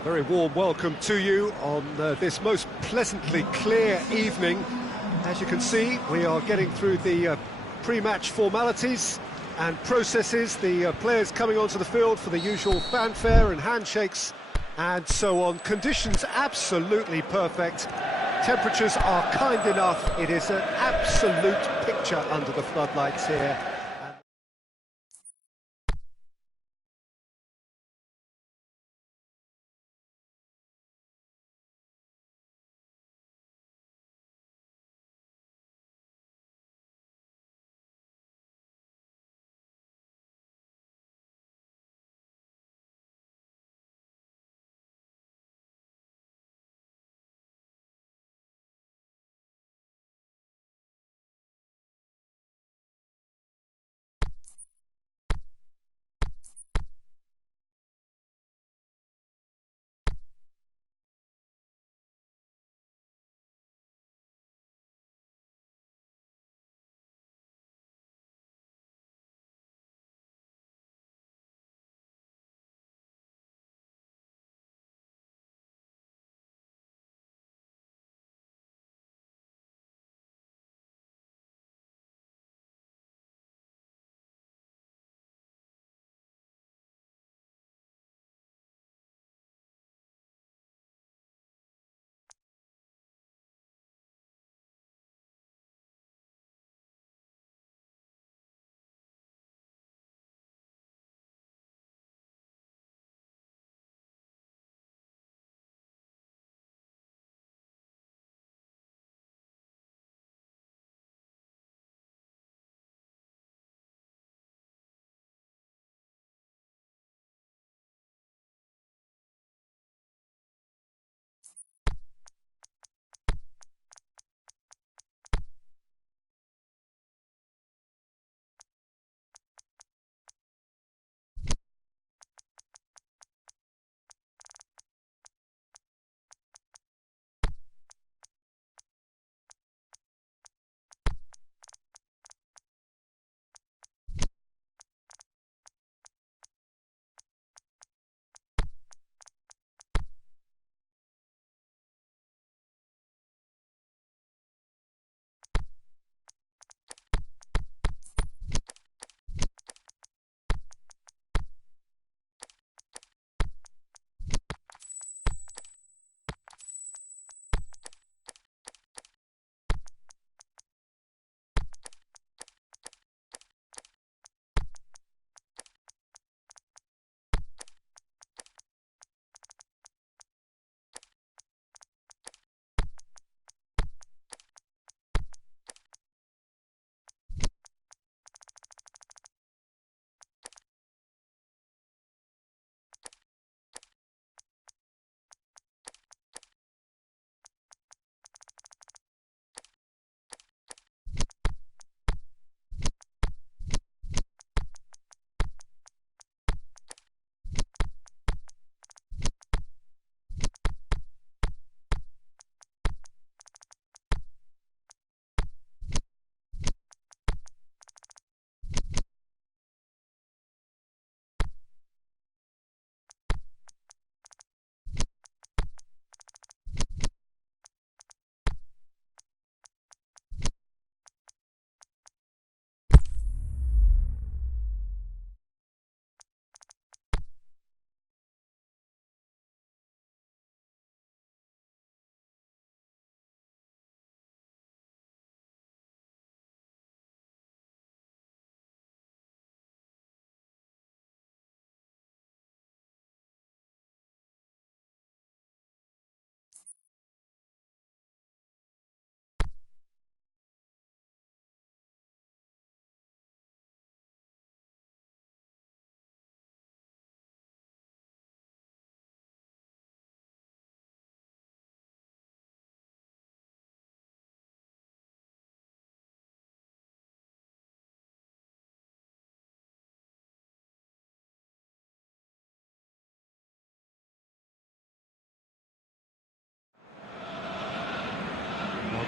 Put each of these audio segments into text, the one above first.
A very warm welcome to you on this most pleasantly clear evening. As you can see, we are getting through the pre-match formalities and processes, the players coming onto the field for the usual fanfare and handshakes and so on. Conditions absolutely perfect. Temperatures are kind enough. It is an absolute picture under the floodlights here.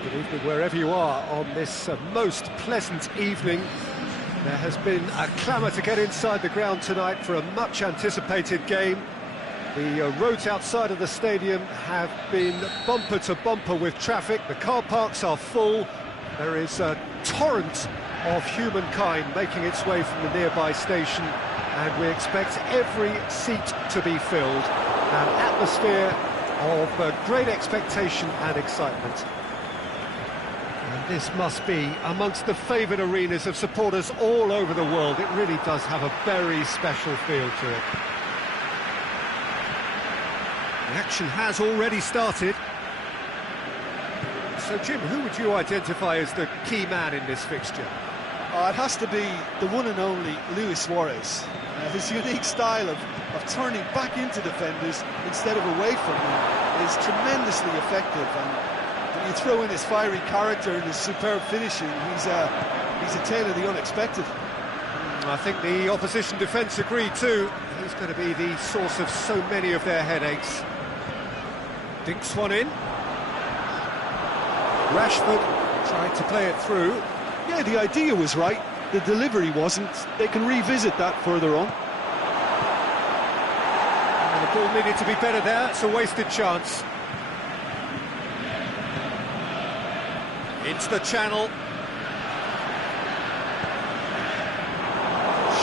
Good evening wherever you are on this most pleasant evening. There has been a clamour to get inside the ground tonight for a much anticipated game. The roads outside of the stadium have been bumper to bumper with traffic. The car parks are full. There is a torrent of humankind making its way from the nearby station, and we expect every seat to be filled. An atmosphere of great expectation and excitement. And this must be amongst the favoured arenas of supporters all over the world. It really does have a very special feel to it. The action has already started. So, Jim, who would you identify as the key man in this fixture? It has to be the one and only Luis Suarez. His unique style of turning back into defenders instead of away from them is tremendously effective. And when you throw in his fiery character and his superb finishing, he's a tale of the unexpected. I think the opposition defence agree too. He's going to be the source of so many of their headaches. Dinks one in. Rashford tried to play it through. Yeah, the idea was right, the delivery wasn't. They can revisit that further on. And the ball needed to be better there, it's a wasted chance. Into the channel.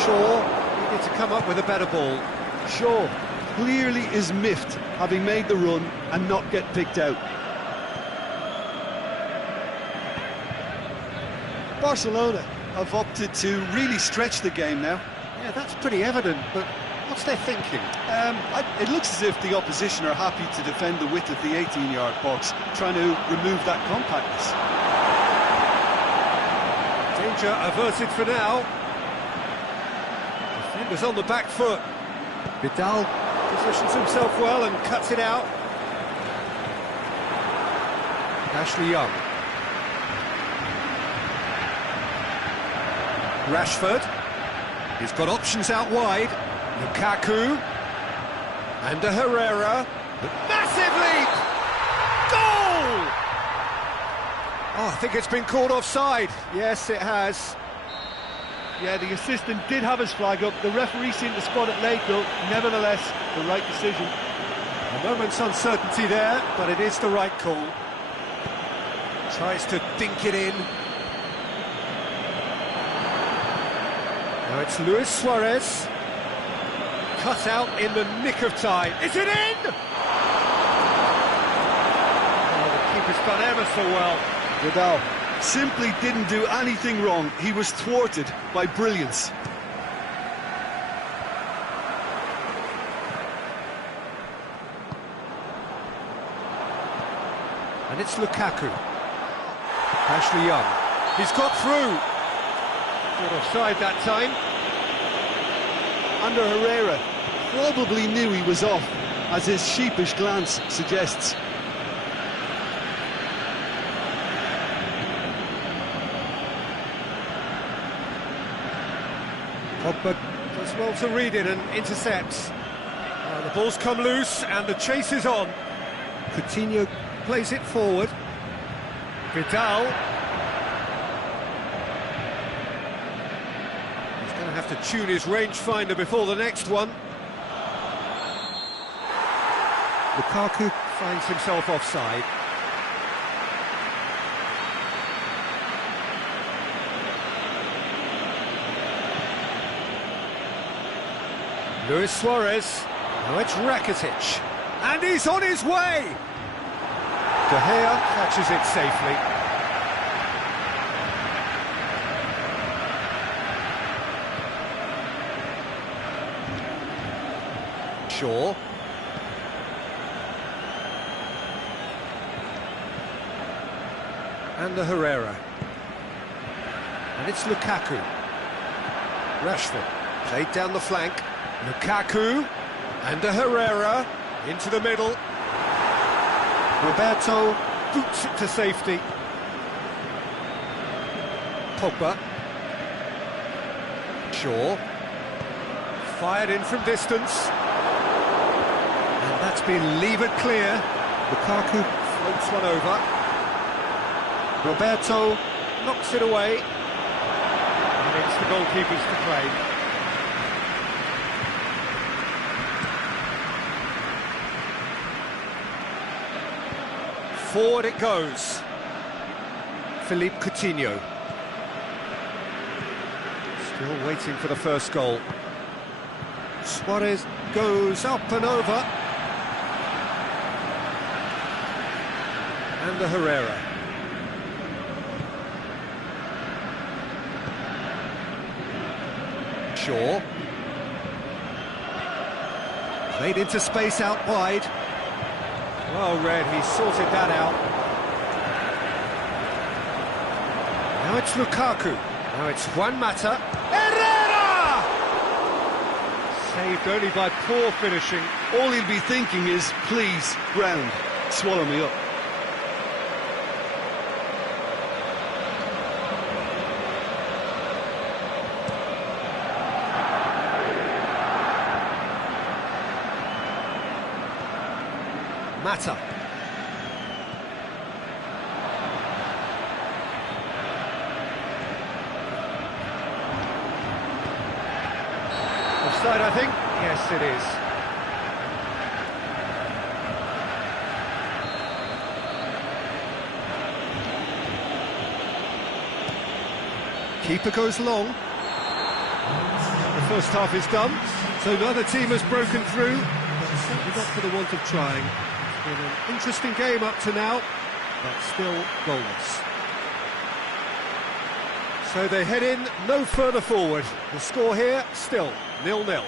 Shaw needed to come up with a better ball. Shaw clearly is miffed, having made the run and not get picked out. Barcelona have opted to really stretch the game now. Yeah, that's pretty evident, but what's their thinking? It looks as if the opposition are happy to defend the width of the 18-yard box, trying to remove that compactness. Danger averted for now. Defenders on the back foot. Vidal positions himself well and cuts it out. Ashley Young. Rashford. He's got options out wide. Lukaku. And a Herrera. Massive leap! Goal! Oh, I think it's been called offside. Yes, it has. Yeah, the assistant did have his flag up. The referee seemed to spot it late, though. Nevertheless, the right decision. A moment's uncertainty there, but it is the right call. Tries to dink it in. Now it's Luis Suarez. Cut out in the nick of time. Is it in? Oh, the keeper's done ever so well. Vidal simply didn't do anything wrong. He was thwarted by brilliance. And it's Lukaku. Ashley Young. He's got through. Got offside that time. Ander Herrera probably knew he was off, as his sheepish glance suggests. Pogba does well to read it and intercepts. The ball's come loose and the chase is on. Coutinho plays it forward. Vidal. He's going to have to tune his rangefinder before the next one. Lukaku finds himself offside. Luis Suarez. Now it's Rakitic. And he's on his way! De Gea catches it safely. Shaw. And the Herrera. And it's Lukaku. Rashford played down the flank. Lukaku and a Herrera into the middle. Roberto boots it to safety. Pogba. Shaw. Fired in from distance. And that's been levered clear. Lukaku floats one over. Roberto knocks it away. And it's the goalkeepers to claim. Forward it goes. Philippe Coutinho. Still waiting for the first goal. Suarez goes up and over. And the Herrera. Shaw. Played into space out wide. Well read, he sorted that out. Now it's Lukaku. Now it's Juan Mata. Herrera! Saved only by poor finishing. All he'll be thinking is, please, ground, swallow me up. Mata. Offside, I think. Yes, it is. Keeper goes long. The first half is done, so neither team has broken through. Certainly not for the want of trying. It's been an interesting game up to now, but still goalless. So they head in no further forward. The score here, still 0-0.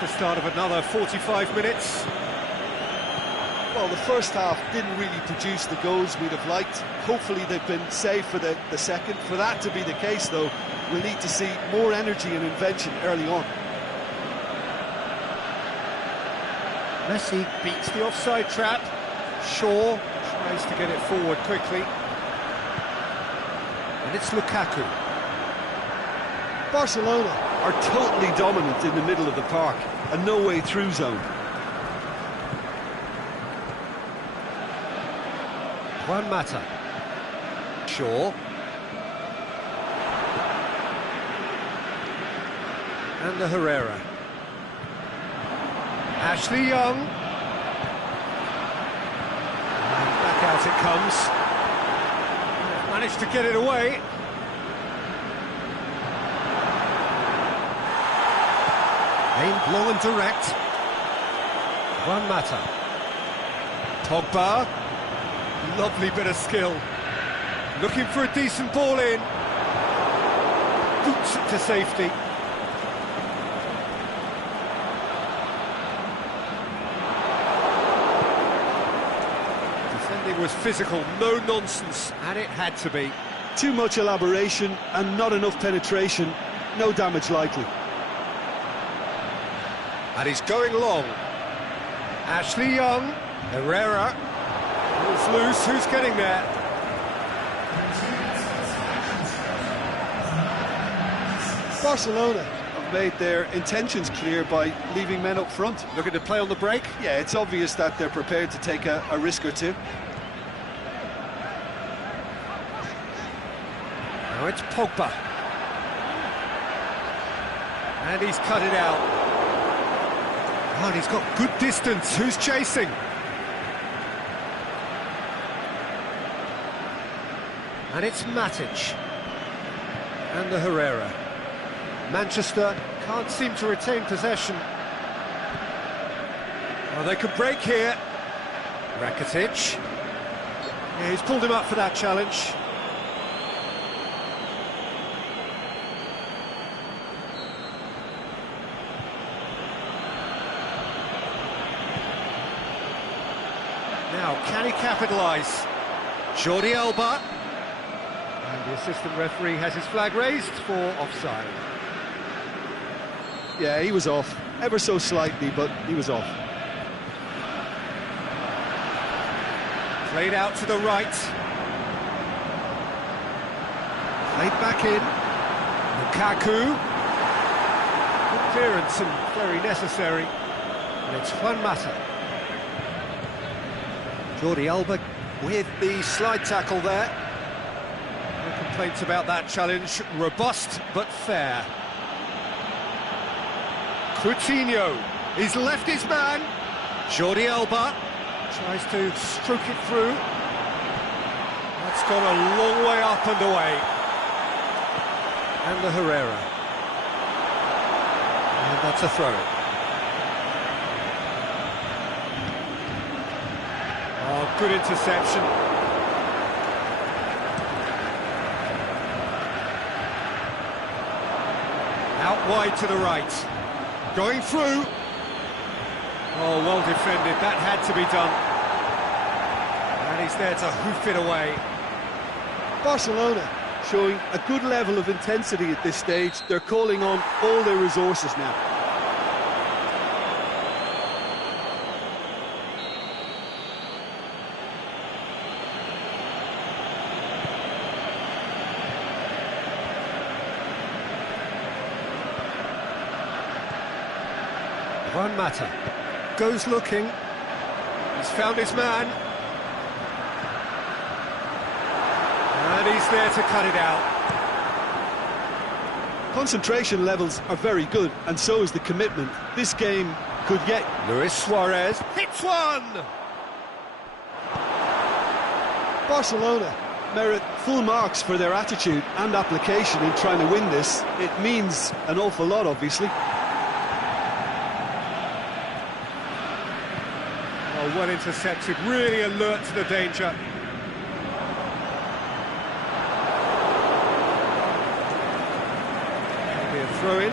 The start of another 45 minutes. Well, the first half didn't really produce the goals we'd have liked. Hopefully they've been saved for the second. For that to be the case, though, we'll need to see more energy and invention early on. Messi beats the offside trap. Shaw tries to get it forward quickly. And it's Lukaku. Barcelona are totally dominant in the middle of the park, a no-way through zone. Juan Mata. Shaw. And the Herrera. Ashley Young. And back out it comes. Managed to get it away. Aimed long and direct. Juan Mata. Pogba. Lovely bit of skill. Looking for a decent ball in. Boots it to safety. Defending was physical, no nonsense, and it had to be. Too much elaboration and not enough penetration. No damage likely. And he's going long. Ashley Young, Herrera, ball's loose, who's getting there? Barcelona have made their intentions clear by leaving men up front. Looking to play on the break? Yeah, it's obvious that they're prepared to take a risk or two. Now it's Pogba. And he's cut it out. Oh, and he's got good distance. Who's chasing? And it's Matic. And the Herrera. Manchester can't seem to retain possession. Well, they could break here. Rakitic. Yeah, he's pulled him up for that challenge. Now, can he capitalise? Jordi Alba. And The assistant referee has his flag raised for offside. Yeah, he was off, ever so slightly, but he was off. Played out to the right. Played back in. Lukaku. Good clearance and very necessary. And it's Juan Mata. Jordi Alba with the slide tackle there. No complaints about that challenge. Robust but fair. Coutinho, he's left his man. Jordi Alba tries to stroke it through. That's gone a long way up and away. And the Herrera. And that's a throw. Oh, good interception. Out wide to the right. Going through. Oh, well defended. That had to be done. And he's there to hoof it away. Barcelona showing a good level of intensity at this stage. They're calling on all their resources now. Juan Mata goes looking. He's found his man. And he's there to cut it out. Concentration levels are very good, and so is the commitment. This game could get... Luis Suarez hits one! Barcelona merit full marks for their attitude and application in trying to win this. It means an awful lot, obviously. Oh, well intercepted, really alert to the danger. Maybe a throw-in.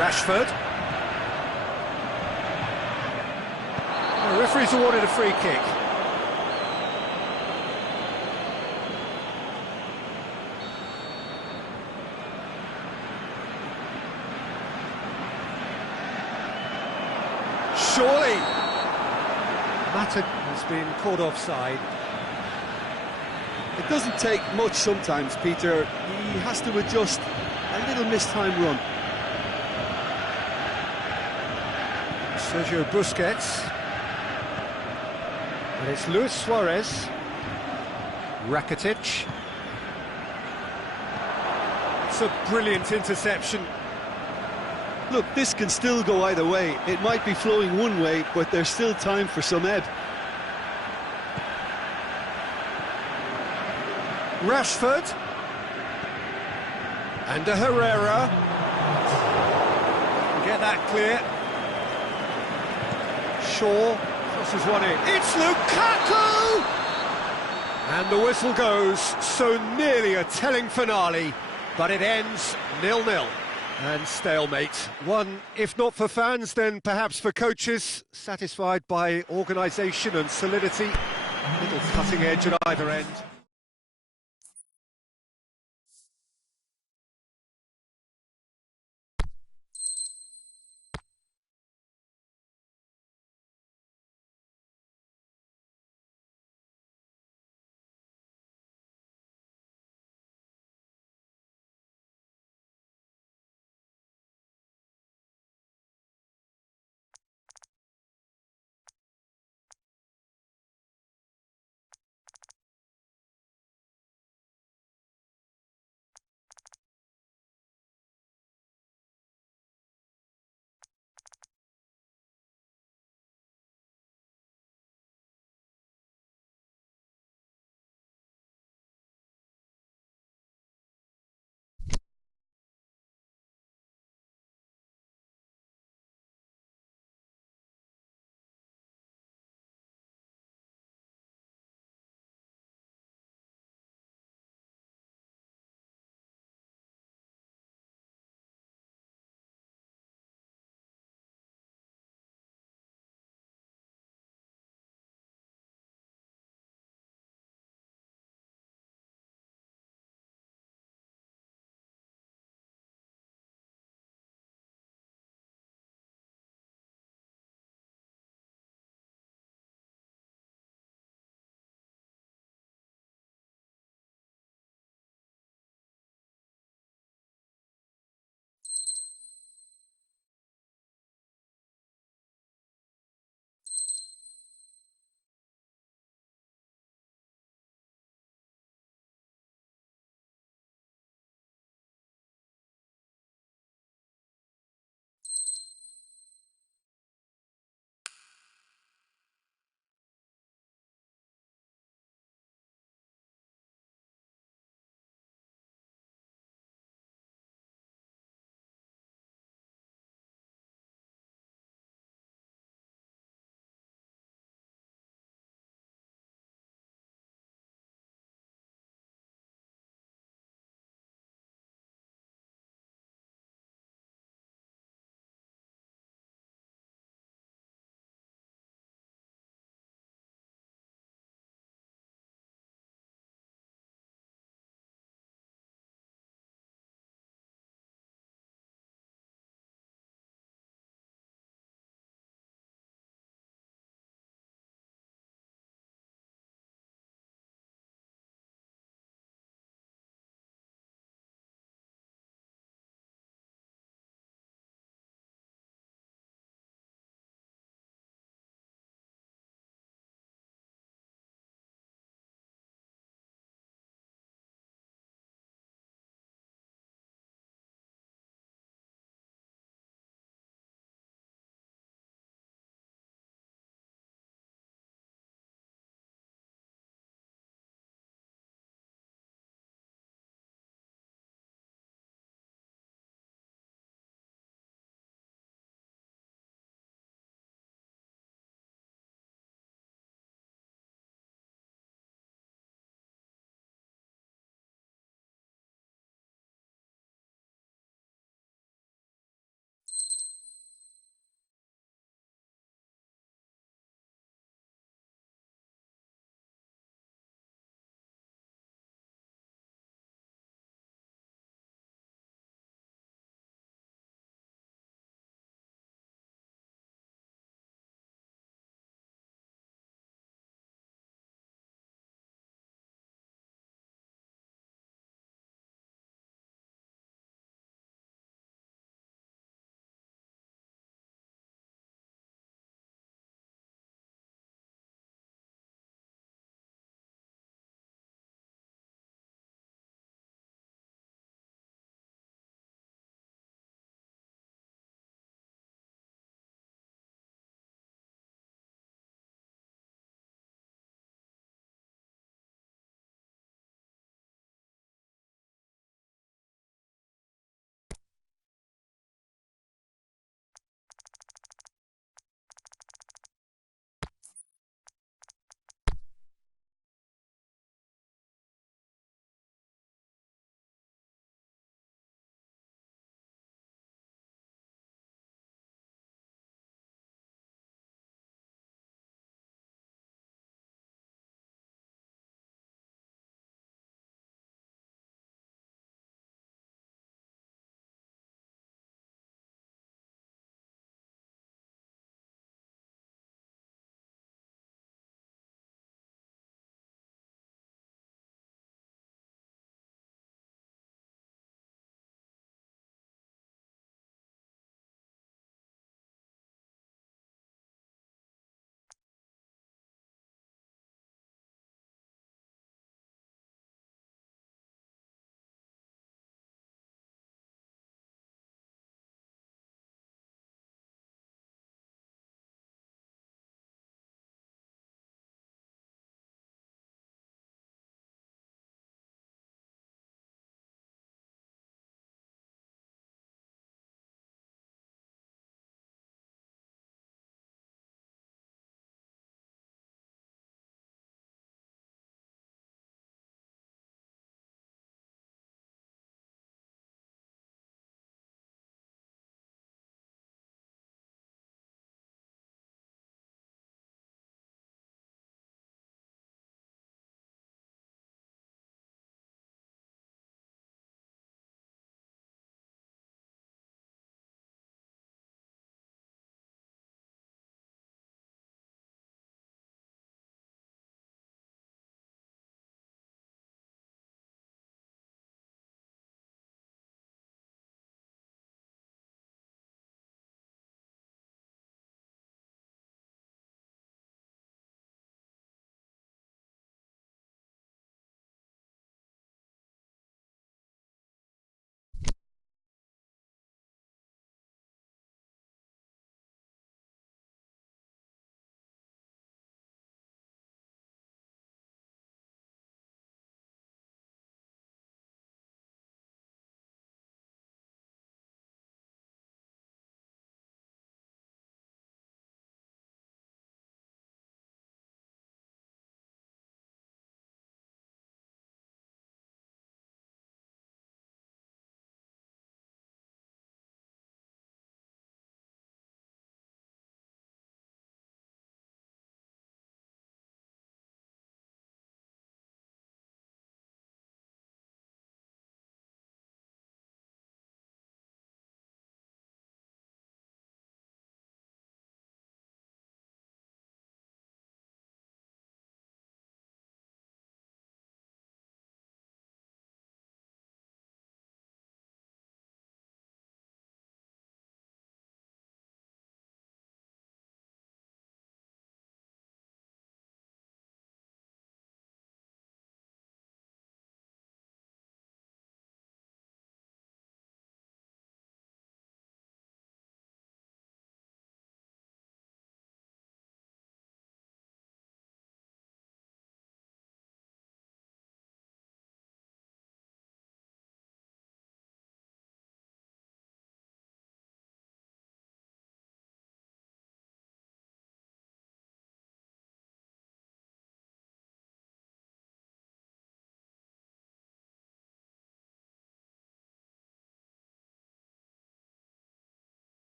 Rashford. The referee's awarded a free kick. Surely! Mata has been caught offside. It doesn't take much sometimes, Peter. He has to adjust a little mistimed run. Sergio Busquets. And it's Luis Suarez. Rakitic. It's a brilliant interception. Look, this can still go either way. It might be flowing one way, but there's still time for some ebb. Rashford. And a Herrera. Get that clear. Shaw crosses one in. It's Lukaku! And the whistle goes. So nearly a telling finale, but it ends 0-0. And stalemate. One, if not for fans, then perhaps for coaches, satisfied by organisation and solidity. Little cutting edge at either end.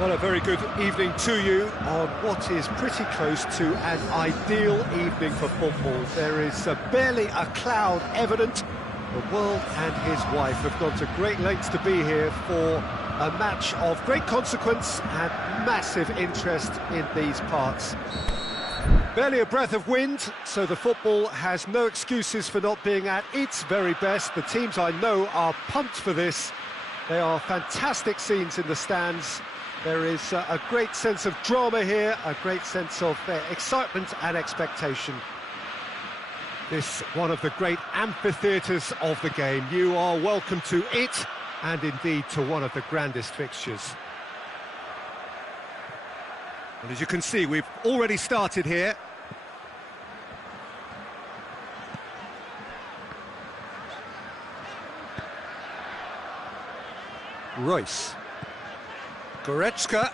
Well, a very good evening to you on what is pretty close to an ideal evening for football. There is barely a cloud evident. The world and his wife have gone to great lengths to be here for a match of great consequence and massive interest in these parts. Barely a breath of wind, so the football has no excuses for not being at its very best. The teams I know are pumped for this. They are fantastic scenes in the stands. There is a great sense of drama here, a great sense of excitement and expectation. This one of the great amphitheatres of the game. You are welcome to it, and indeed to one of the grandest fixtures. Well, as you can see, we've already started here. Royce. Goretzka.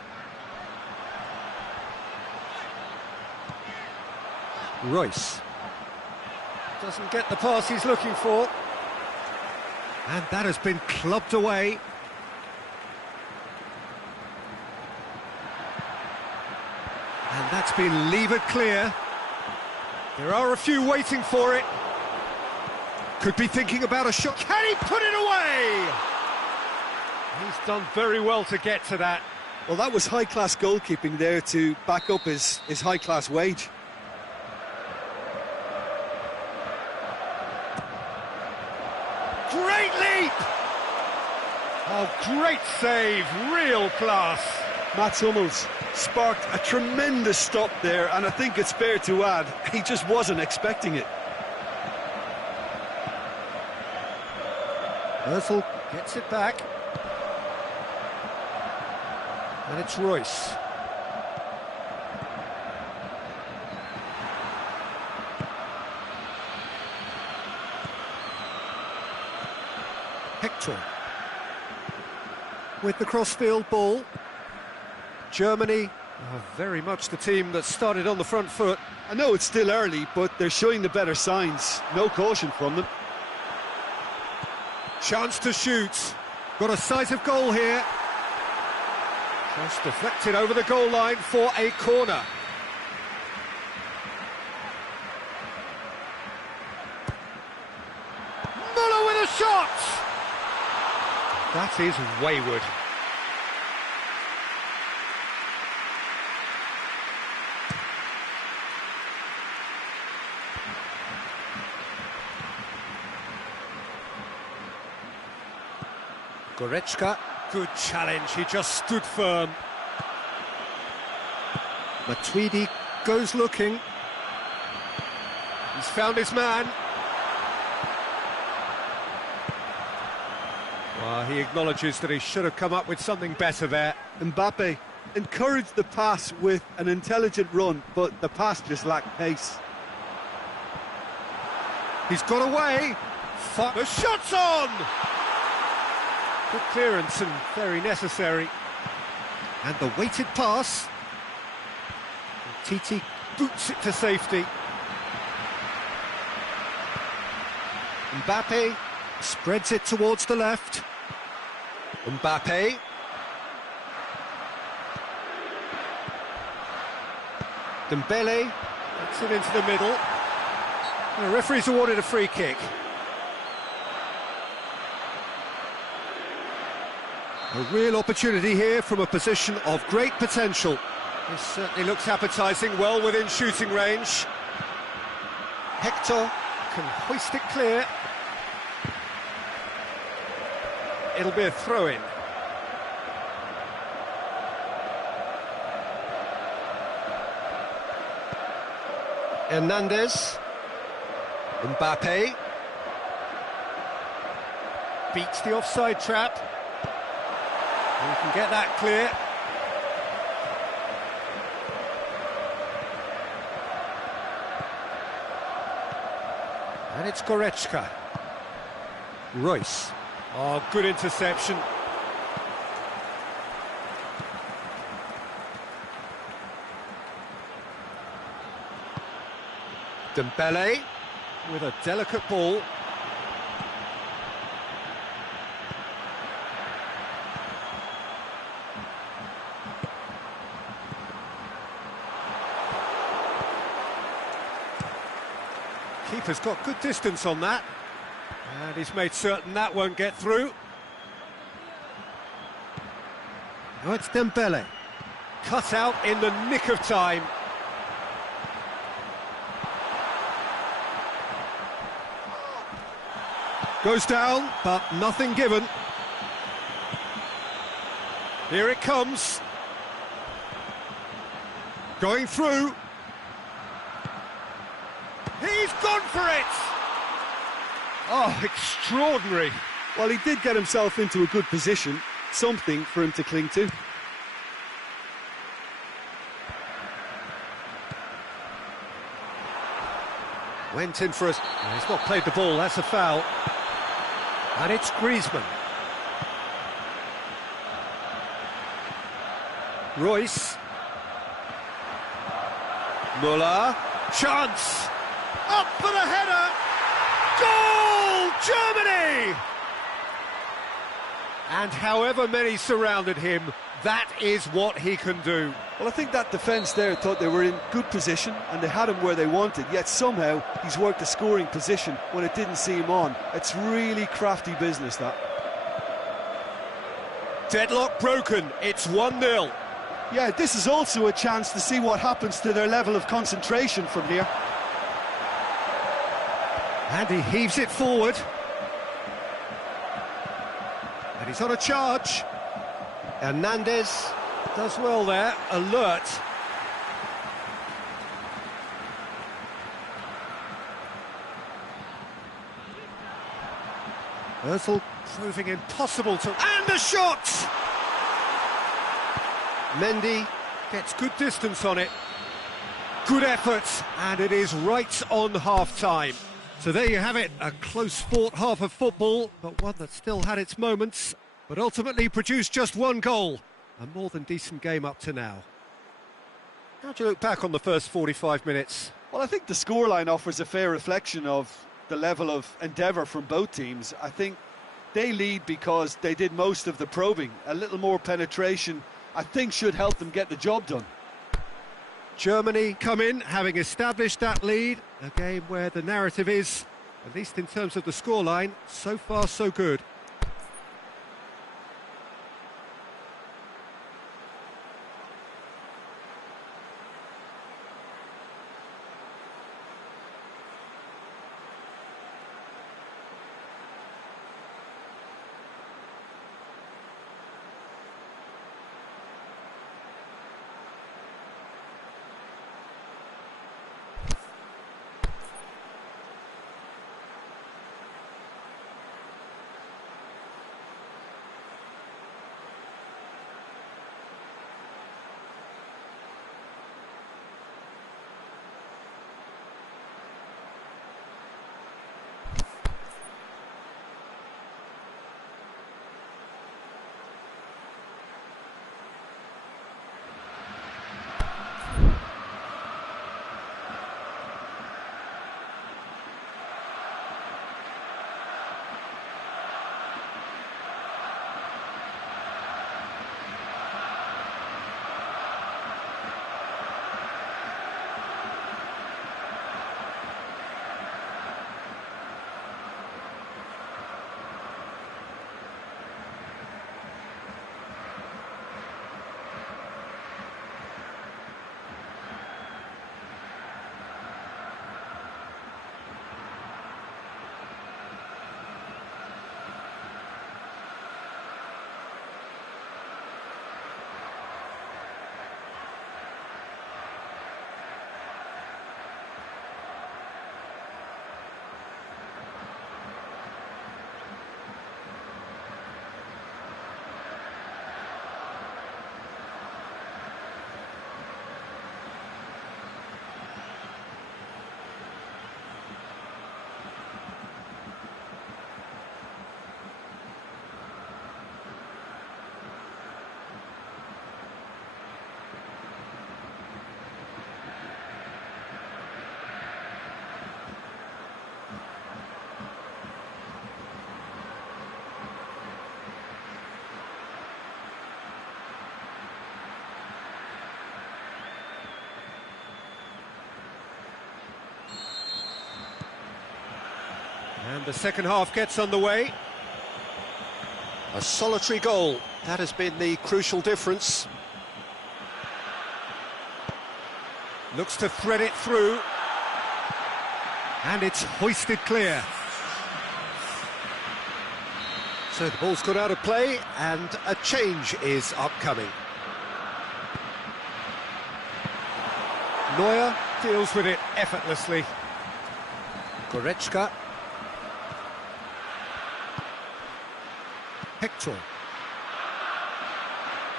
Royce. Doesn't get the pass he's looking for. And that has been clubbed away. And that's been levered clear. There are a few waiting for it. Could be thinking about a shot. Can he put it away? He's done very well to get to that. Well, that was high-class goalkeeping there to back up his high-class wage. Great leap! Oh, great save, real class. Mats Hummels sparked a tremendous stop there, and I think it's fair to add, he just wasn't expecting it. Özil gets it back. And it's Royce. Hector. With the crossfield ball. Germany are very much the team that started on the front foot. I know it's still early, but they're showing the better signs. No caution from them. Chance to shoot. Got a sight of goal here. Just deflected over the goal line for a corner. Muller with a shot! That is wayward. Goretzka, good challenge, he just stood firm. Matuidi goes looking. He's found his man. Well, he acknowledges that he should have come up with something better there. Mbappe encouraged the pass with an intelligent run, but the pass just lacked pace. He's got away. The shot's on! Good clearance and very necessary. And the weighted pass. Titi boots it to safety. Mbappe spreads it towards the left. Mbappe. Dembele gets it into the middle. The referee's awarded a free kick. A real opportunity here from a position of great potential. This certainly looks appetising, well within shooting range. Hector can hoist it clear. It'll be a throw-in. Hernandez. Mbappe. Beats the offside trap. And he can get that clear. And it's Goretzka. Royce. Oh, good interception. Dembele with a delicate ball. keeper's got good distance on that. And he's made certain that won't get through. Now it's Dembele. Cut out in the nick of time. Goes down, but nothing given. Here it comes. Going through. He's gone for it! Oh, extraordinary. Well, he did get himself into a good position, something for him to cling to. Went in for us. He's not played the ball, that's a foul. And it's Griezmann. Royce. Muller. Chance. Up for the header. Goal! Germany! And however many surrounded him, that is what he can do. Well, I think that defence there thought they were in good position and they had him where they wanted, yet somehow he's worked a scoring position when it didn't see him on. It's really crafty business, that. Deadlock broken, it's 1-0. Yeah, this is also a chance to see what happens to their level of concentration from here. And he heaves it forward. And he's on a charge. Hernandez does well there, alert. Ozil proving impossible to... And the shot! Mendy gets good distance on it. Good effort, and it is right on half-time. So there you have it, a close-fought half of football, but one that still had its moments, but ultimately produced just one goal. A more than decent game up to now. How do you look back on the first 45 minutes? Well, I think the scoreline offers a fair reflection of the level of endeavour from both teams. I think they lead because they did most of the probing. A little more penetration, I think, should help them get the job done. Germany come in, having established that lead. A game where the narrative is, at least in terms of the scoreline, so far so good. the second half gets underway. A solitary goal, that has been the crucial difference. Looks to thread it through. And it's hoisted clear. So the ball's got out of play and a change is upcoming. Neuer deals with it effortlessly. Goretzka. Hector.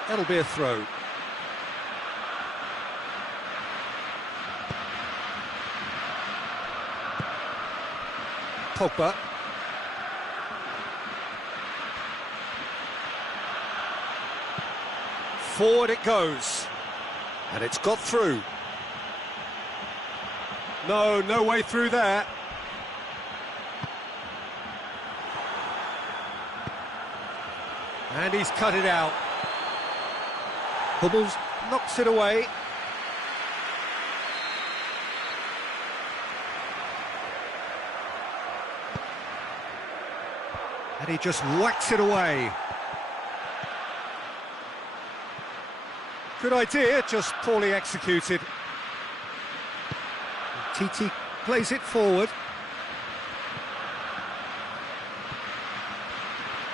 That'll be a throw. Pogba. Forward it goes. And it's got through. No way through there. And he's cut it out. Hummels knocks it away. And he just whacks it away. Good idea, just poorly executed. Titi plays it forward.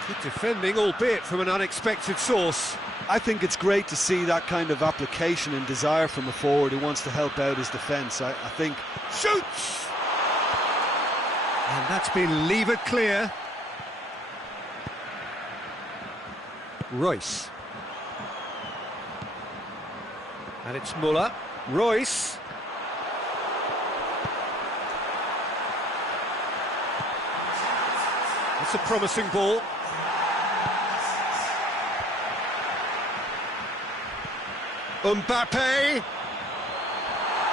Good defending, albeit from an unexpected source. I think it's great to see that kind of application and desire from a forward who wants to help out his defence. I think... Shoots! And that's been levered clear. Royce. And it's Muller. Royce. It's a promising ball. Mbappe.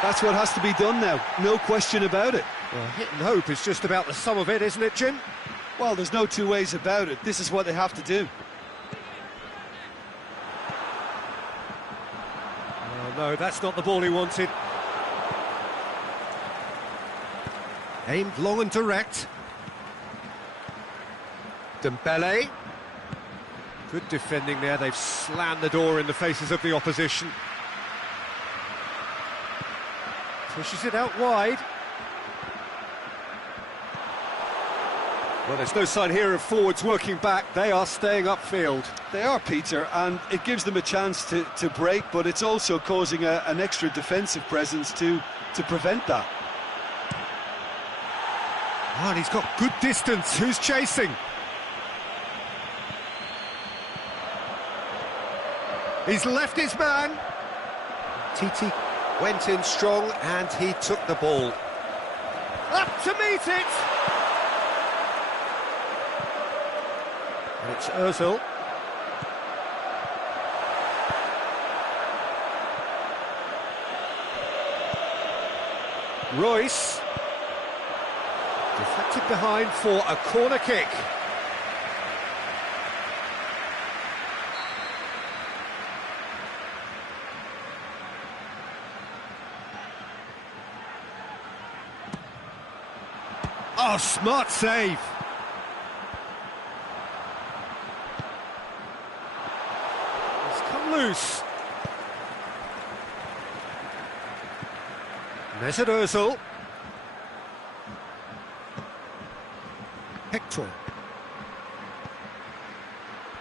That's what has to be done now, no question about it. Well, hit and hope is just about the sum of it, isn't it, Jim? Well, there's no two ways about it. This is what they have to do. Oh, no, that's not the ball he wanted. Aimed long and direct. Dembele. Good defending there, they've slammed the door in the faces of the opposition. Pushes it out wide. Well, there's no sign here of forwards working back, they are staying upfield. They are, Peter, and it gives them a chance to break, but it's also causing an extra defensive presence to prevent that. Oh, and he's got good distance, who's chasing? He's left his man. Titi went in strong and he took the ball. Up to meet it! And it's Ozil. Royce. Deflected behind for a corner kick. Oh, smart save. It's come loose. Mesut Ozil. Hector.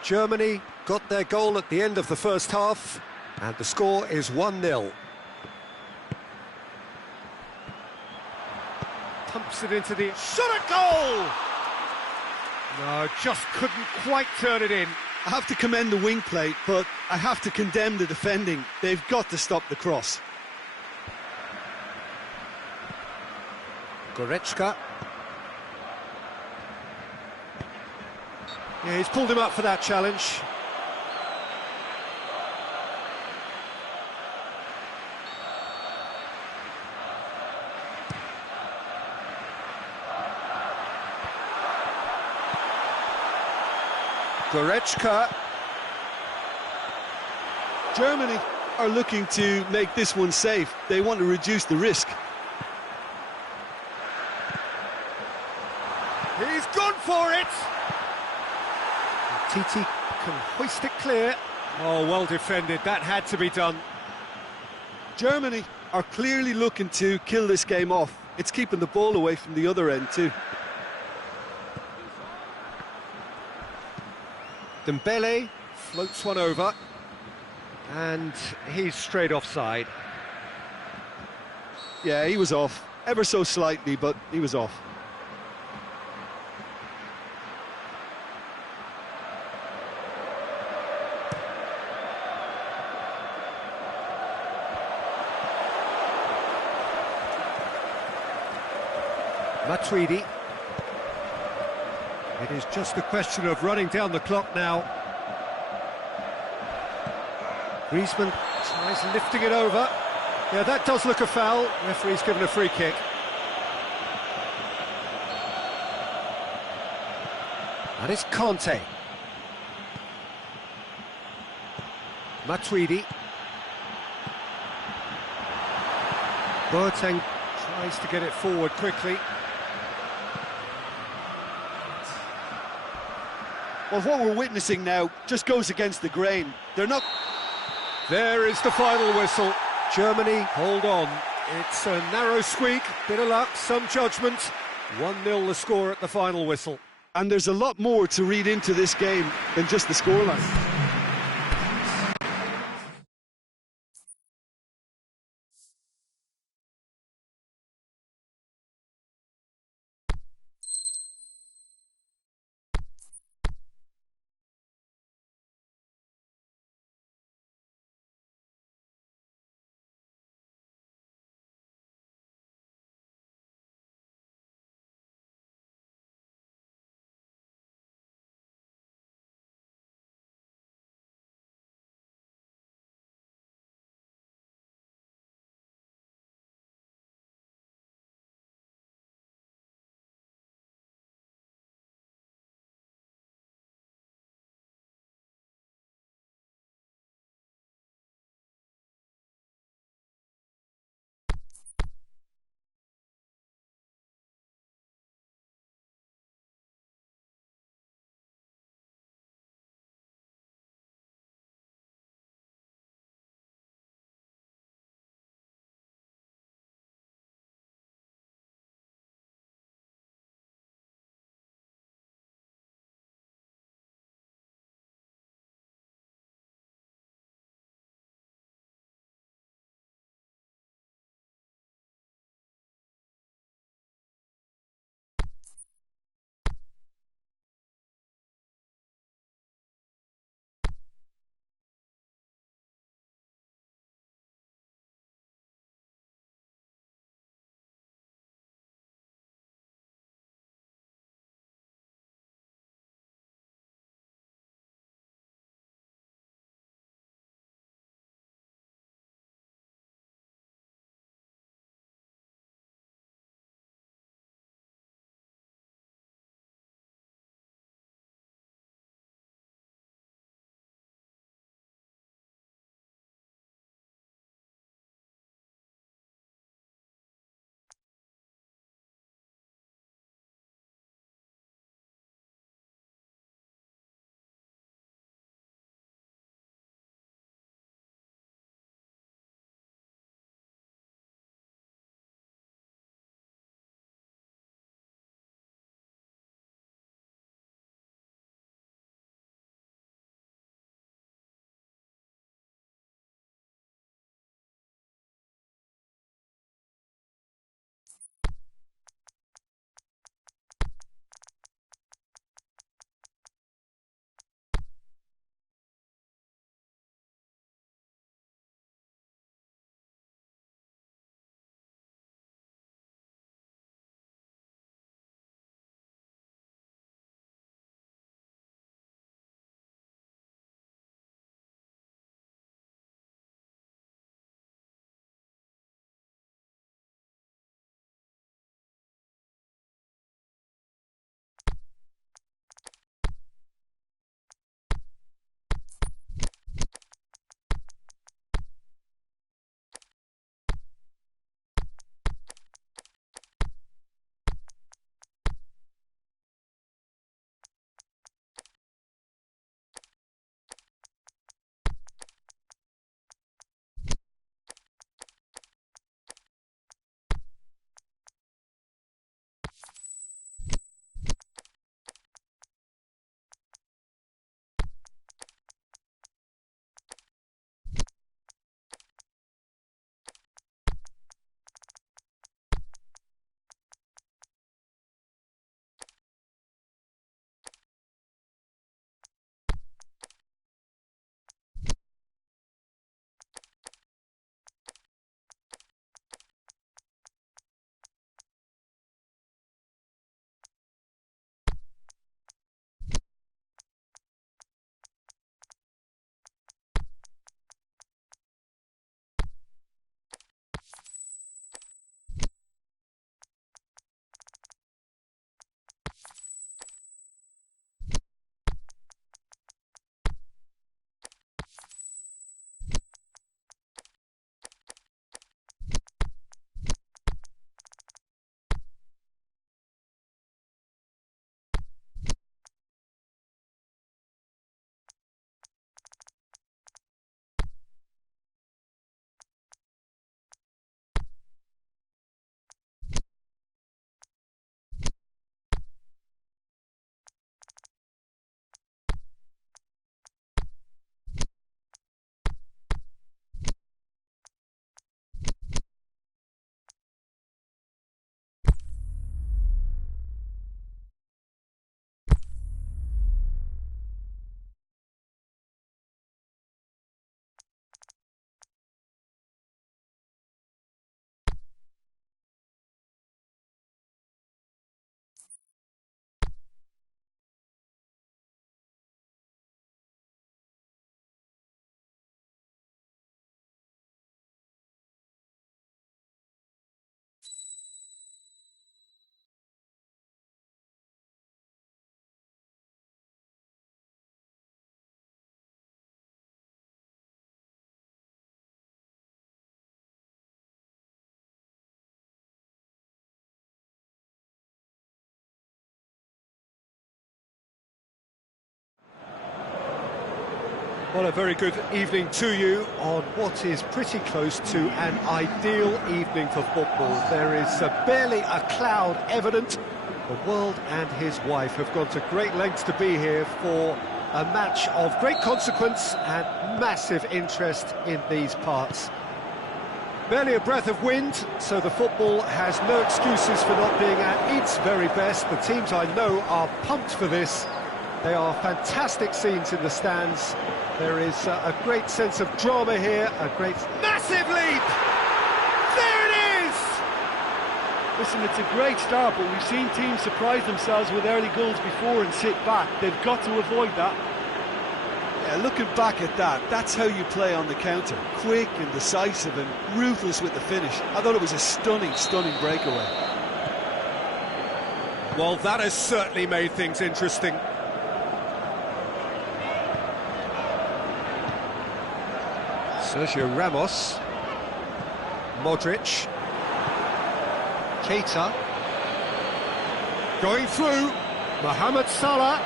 Germany got their goal at the end of the first half, and the score is 1-0. Pumps it into the... Shot at goal! No, just couldn't quite turn it in. I have to commend the wing play, but I have to condemn the defending. They've got to stop the cross. Goretzka. Yeah, he's pulled him up for that challenge. Goretzka. Germany are looking to make this one safe. They want to reduce the risk. He's for it. Titi can hoist it clear. Oh, well defended, that had to be done. Germany are clearly looking to kill this game off. It's keeping the ball away from the other end too. Dembele floats one over, and he's straight offside. Yeah, he was off, ever so slightly, but he was off. Matuidi. It is just a question of running down the clock now. Griezmann tries lifting it over. Yeah, that does look a foul. Referee's given a free kick. That is Conte. Matuidi. Boateng tries to get it forward quickly. Well, what we're witnessing now just goes against the grain. They're not... There is the final whistle. Germany, hold on. It's a narrow squeak, bit of luck, some judgment. 1-0 the score at the final whistle. And there's a lot more to read into this game than just the scoreline. Well, a very good evening to you on what is pretty close to an ideal evening for football. There is barely a cloud evident. The world and his wife have gone to great lengths to be here for a match of great consequence and massive interest in these parts. Barely a breath of wind, so the football has no excuses for not being at its very best. The teams I know are pumped for this. They are fantastic scenes in the stands. There is a great sense of drama here, a great... Massive leap! There it is! Listen, it's a great start, but we've seen teams surprise themselves with early goals before and sit back. They've got to avoid that. Yeah, looking back at that, that's how you play on the counter. Quick and decisive and ruthless with the finish. I thought it was a stunning, stunning breakaway. Well, that has certainly made things interesting. Sergio Ramos, Modric, Keita, going through, Mohamed Salah,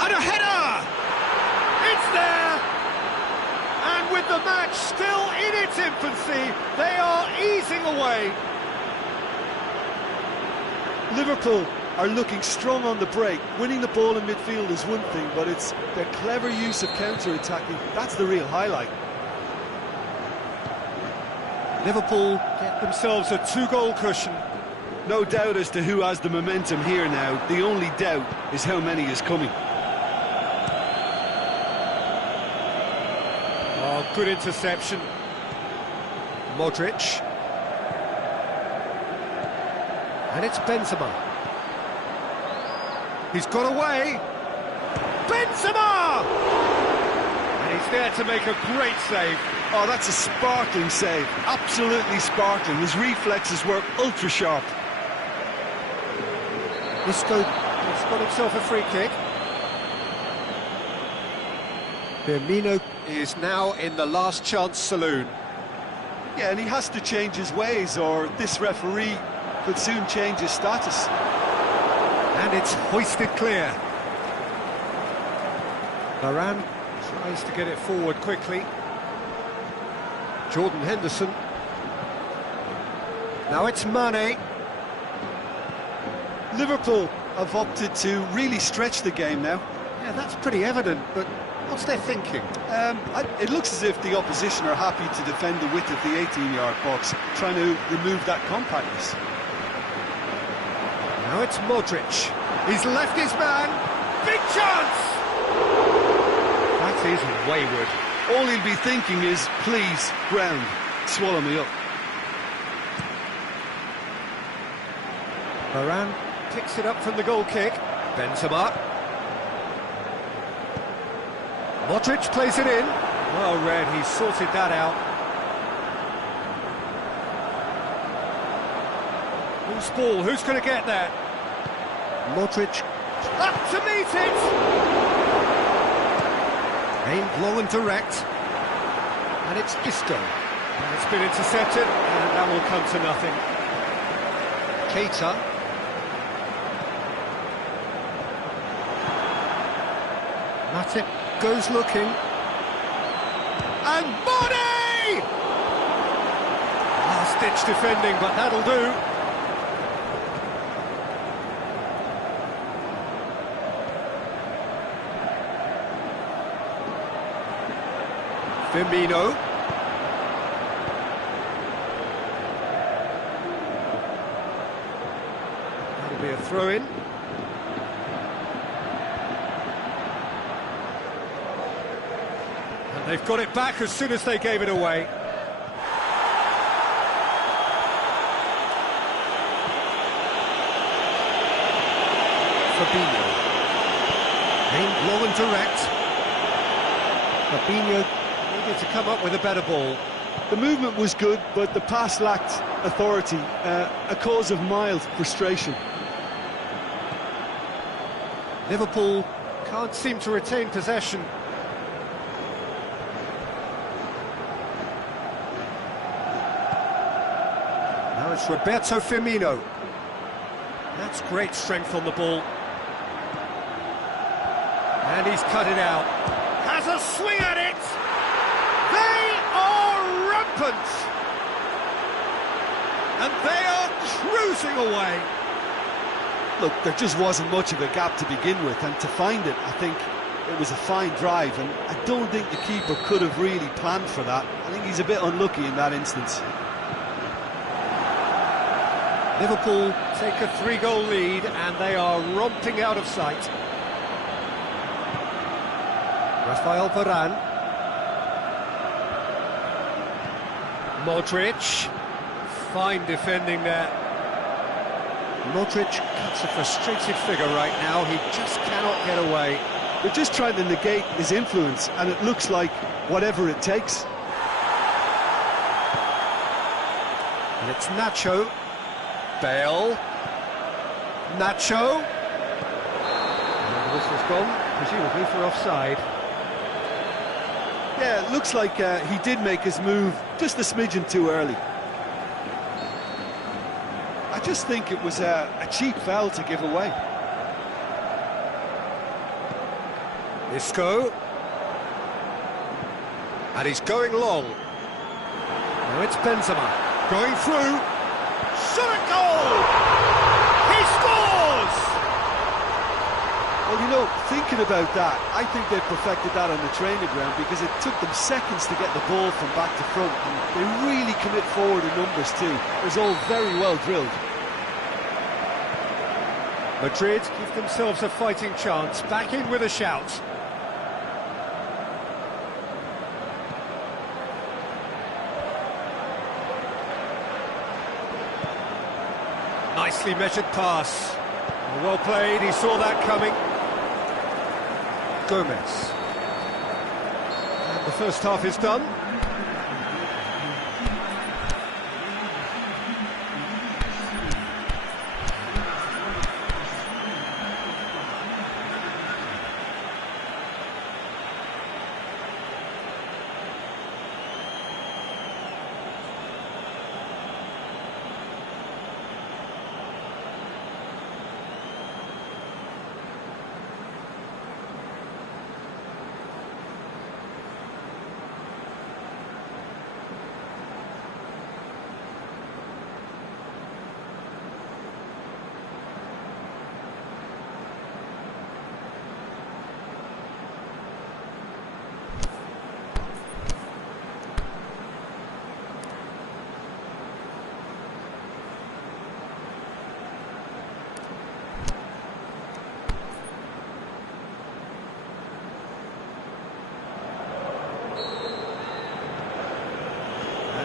and a header! It's there! And with the match still in its infancy, they are easing away. Liverpool are looking strong on the break. Winning the ball in midfield is one thing, but it's their clever use of counter-attacking. That's the real highlight. Liverpool get themselves a two-goal cushion. No doubt as to who has the momentum here now. The only doubt is how many is coming. Oh, good interception. Modric. And it's Benzema. He's got away. Benzema! And he's there to make a great save. Oh, that's a sparkling save. Absolutely sparkling. His reflexes work ultra sharp. Isco has got himself a free kick. Firmino is now in the last chance saloon. Yeah, and he has to change his ways, or this referee could soon change his status. And it's hoisted clear. Varane tries to get it forward quickly. Jordan Henderson. Now it's Mane. Liverpool have opted to really stretch the game now. Yeah, that's pretty evident, but what's their thinking? It looks as if the opposition are happy to defend the width of the 18-yard box, trying to remove that compactness. Now it's Modric. He's left his man. Big chance! That is wayward. All he'll be thinking is, please, ground, swallow me up. Varane picks it up from the goal kick. Benzema. Modric plays it in. Well read, he sorted that out. Loose ball, who's going to get that? Modric. Up to meet it! Aimed low and direct. And it's Isco. And it's been intercepted, and that will come to nothing. Keita. Matip goes looking. And Mane! Last-ditch defending, but that'll do. Firmino. That'll be a throw-in. And they've got it back as soon as they gave it away. Fabinho. Aimed low and direct. Fabinho needed to come up with a better ball. The movement was good, but the pass lacked authority, a cause of mild frustration. Liverpool can't seem to retain possession. Now it's Roberto Firmino. That's great strength on the ball. And he's cut it out. has a swing at it! They are rampant! And they are cruising away! Look, there just wasn't much of a gap to begin with, and to find it, I think it was a fine drive, and I don't think the keeper could have really planned for that. I think he's a bit unlucky in that instance. Liverpool take a 3-goal lead, and they are romping out of sight. Rafael Varane. Modric. Fine defending there. Modric cuts a frustrated figure right now. He just cannot get away. They're just trying to negate his influence, and it looks like whatever it takes. And it's Nacho. Bale. Nacho. And the whistle's gone, presumably for offside. Yeah, it looks like he did make his move just a smidgen too early. I just think it was a cheap foul to give away. Isco. And he's going long. Now it's Benzema. Going through. Shot a goal! He scores! Well, you know, thinking about that, I think they perfected that on the training ground because it took them seconds to get the ball from back to front, and they really commit forward in numbers too. It was all very well drilled. Madrid give themselves a fighting chance, back in with a shout. Nicely measured pass. Well played, he saw that coming. Gomez. And the first half is done.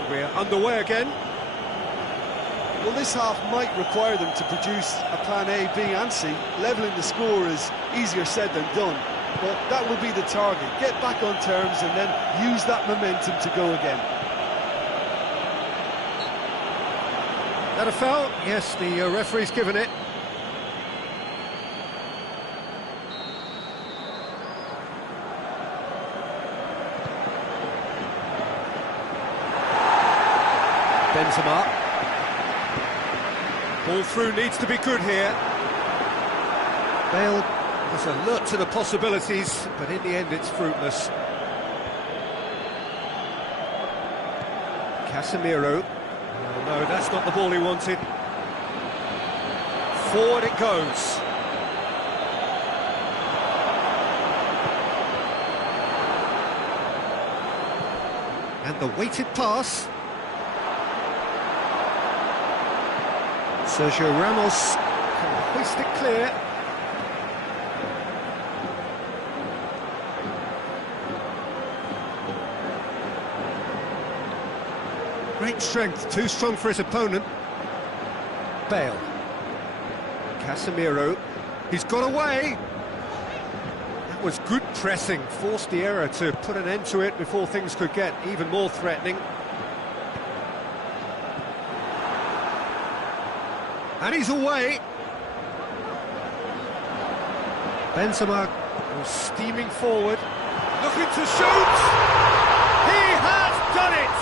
We're underway again. Well, this half might require them to produce a plan A, B and C. Levelling the score is easier said than done, but that will be the target. Get back on terms and then use that momentum to go again. That a foul? Yes, the referee's given it. Benzema. Ball through needs to be good here. Bale was alert to the possibilities, but in the end it's fruitless. Casemiro. Oh, no, that's not the ball he wanted. Forward it goes. And the weighted pass. Sergio Ramos can hoist it clear. Great strength, too strong for his opponent. Bale. Casemiro. He's got away. That was good pressing, forced the error to put an end to it before things could get even more threatening. And he's away. Benzema was steaming forward, looking to shoot. He has done it.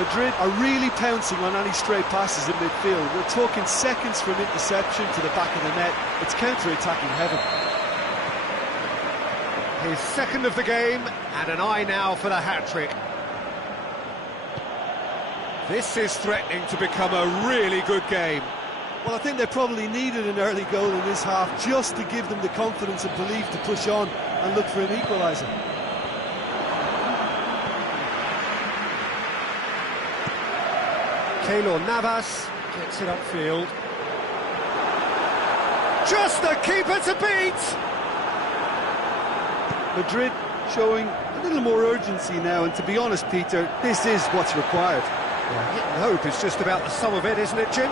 Madrid are really pouncing on any stray passes in midfield. We're talking seconds from interception to the back of the net. It's counter-attacking heaven. His second of the game, and an eye now for the hat-trick. This is threatening to become a really good game. Well, I think they probably needed an early goal in this half just to give them the confidence and belief to push on and look for an equaliser. Keylor Navas gets it upfield. Just the keeper to beat! Madrid showing a little more urgency now, and to be honest, Peter, this is what's required. Yeah, hitting hope is just about the sum of it, isn't it, Jim?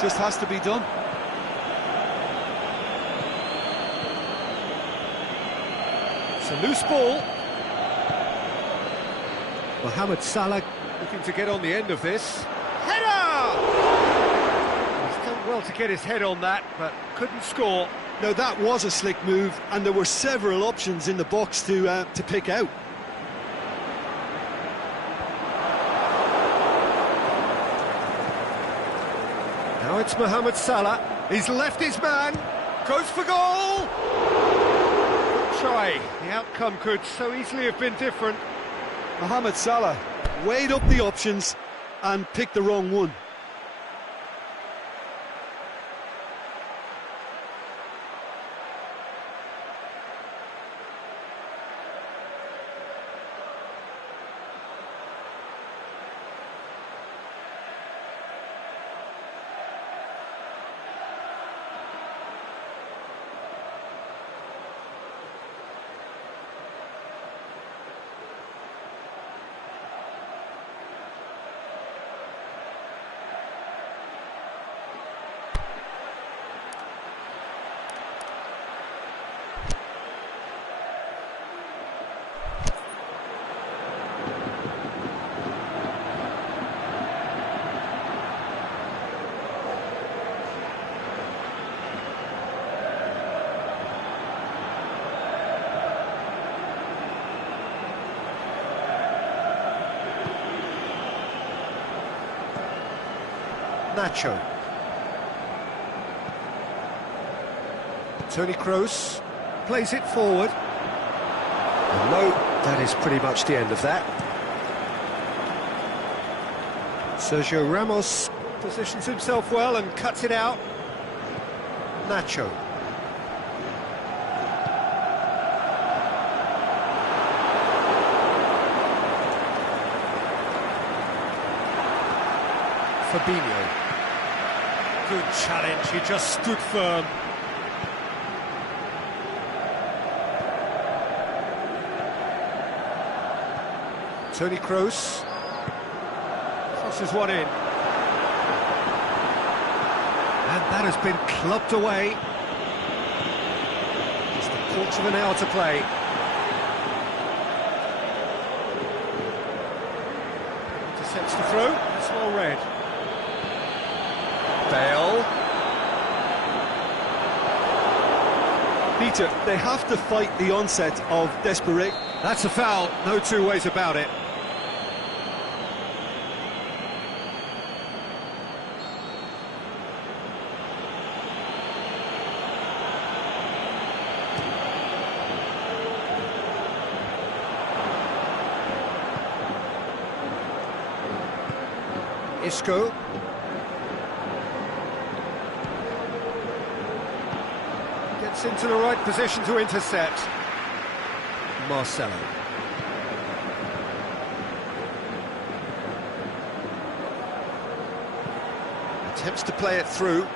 Just has to be done. It's a loose ball. Mohamed Salah looking to get on the end of this. Header! He's done well to get his head on that, but couldn't score. Now that was a slick move, and there were several options in the box to pick out. Now it's Mohamed Salah. He's left his man. Goes for goal. Good try. The outcome could so easily have been different. Mohamed Salah weighed up the options and picked the wrong one. Nacho. Toni Kroos plays it forward. And no, that is pretty much the end of that. Sergio Ramos positions himself well and cuts it out. Nacho. Fabinho. Good challenge, he just stood firm. Toni Kroos crosses one in. And that has been clubbed away. Just a quarter of an hour to play. Intercepts the throw, that's well read. Bale. Peter, they have to fight the onset of desperation. That's a foul, no two ways about it. Isco. Gets into the right position to intercept. Marcelo. Attempts to play it through.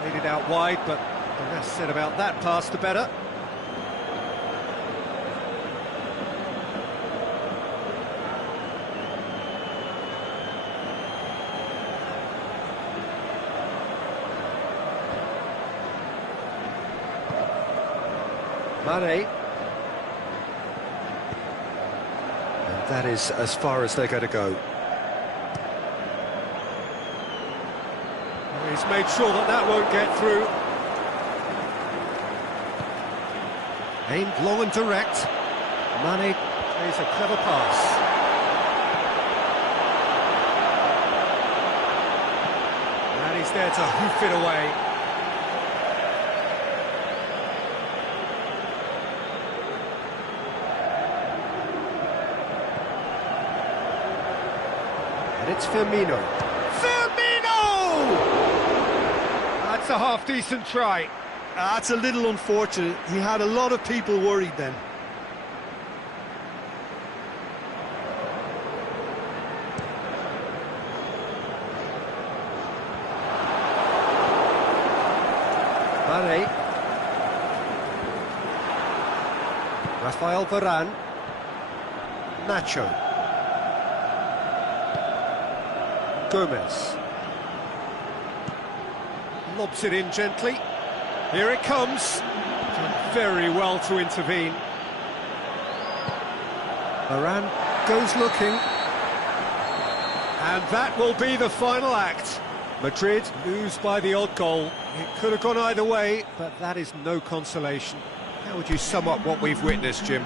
Played it out wide, but the less said about that pass, the better. Mane. And that is as far as they're going to go. He's made sure that that won't get through. Aimed long and direct. Mane plays a clever pass. He's there to hoof it away. And it's Firmino. Firmino! That's a half-decent try. That's a little unfortunate. He had a lot of people worried then. Mane. Rafael Varane. Nacho. Gomez. Lobs it in gently. Here it comes. Done very well to intervene. Varane goes looking. And that will be the final act. Madrid lose by the odd goal. It could have gone either way, but that is no consolation. How would you sum up what we've witnessed, Jim?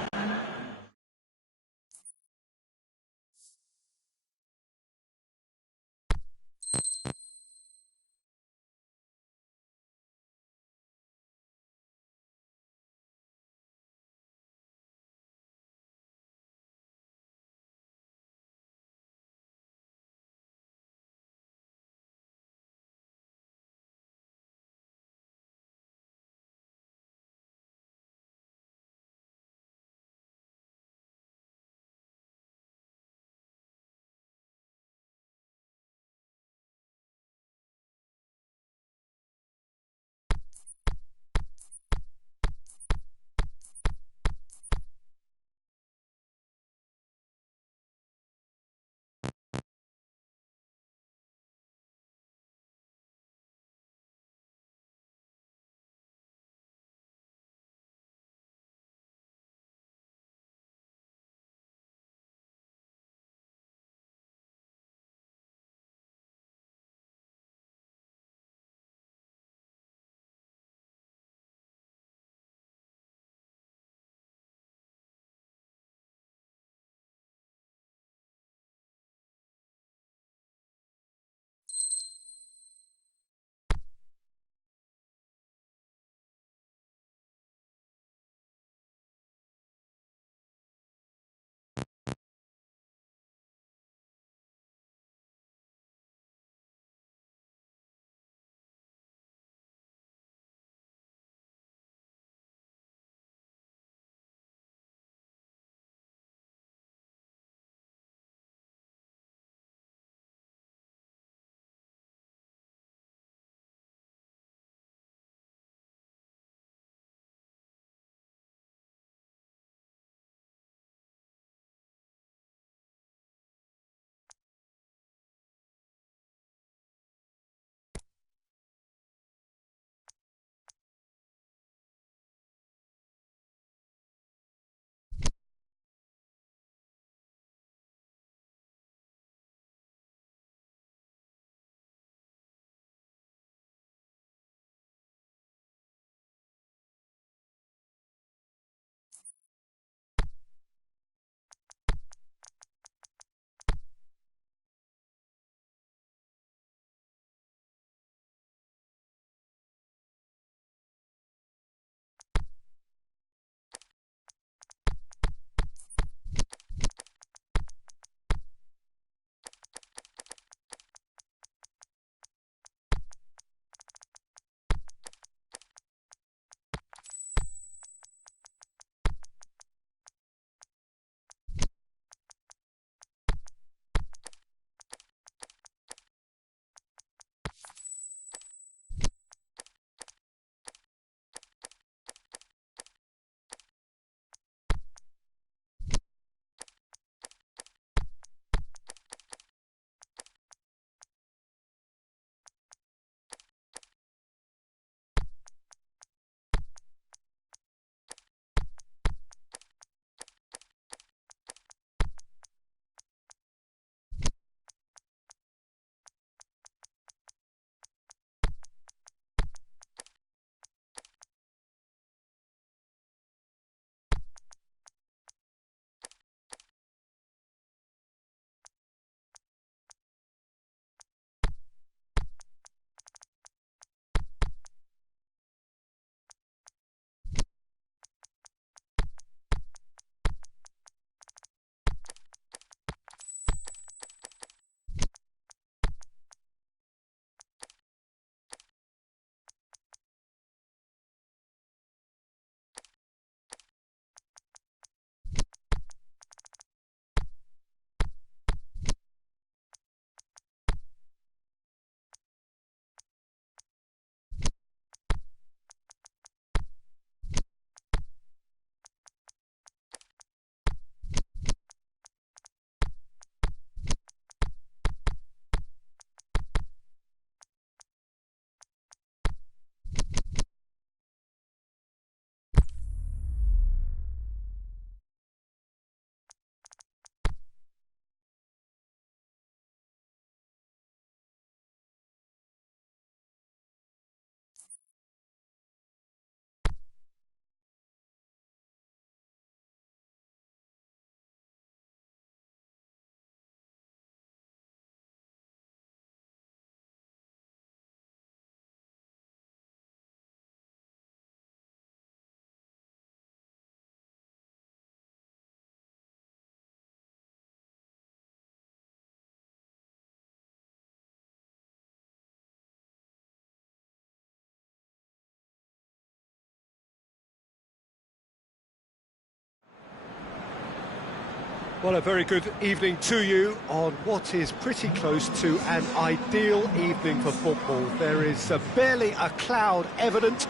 Well, a very good evening to you on what is pretty close to an ideal evening for football. There is barely a cloud evident.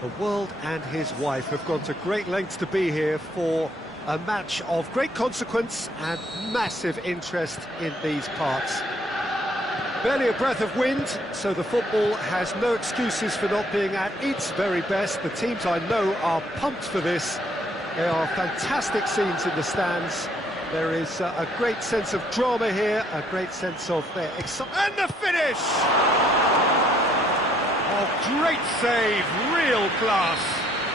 The world and his wife have gone to great lengths to be here for a match of great consequence and massive interest in these parts. Barely a breath of wind, so the football has no excuses for not being at its very best. The teams I know are pumped for this. There are fantastic scenes in the stands. There is a great sense of drama here, a great sense of excitement. And the finish! Oh, great save, real class.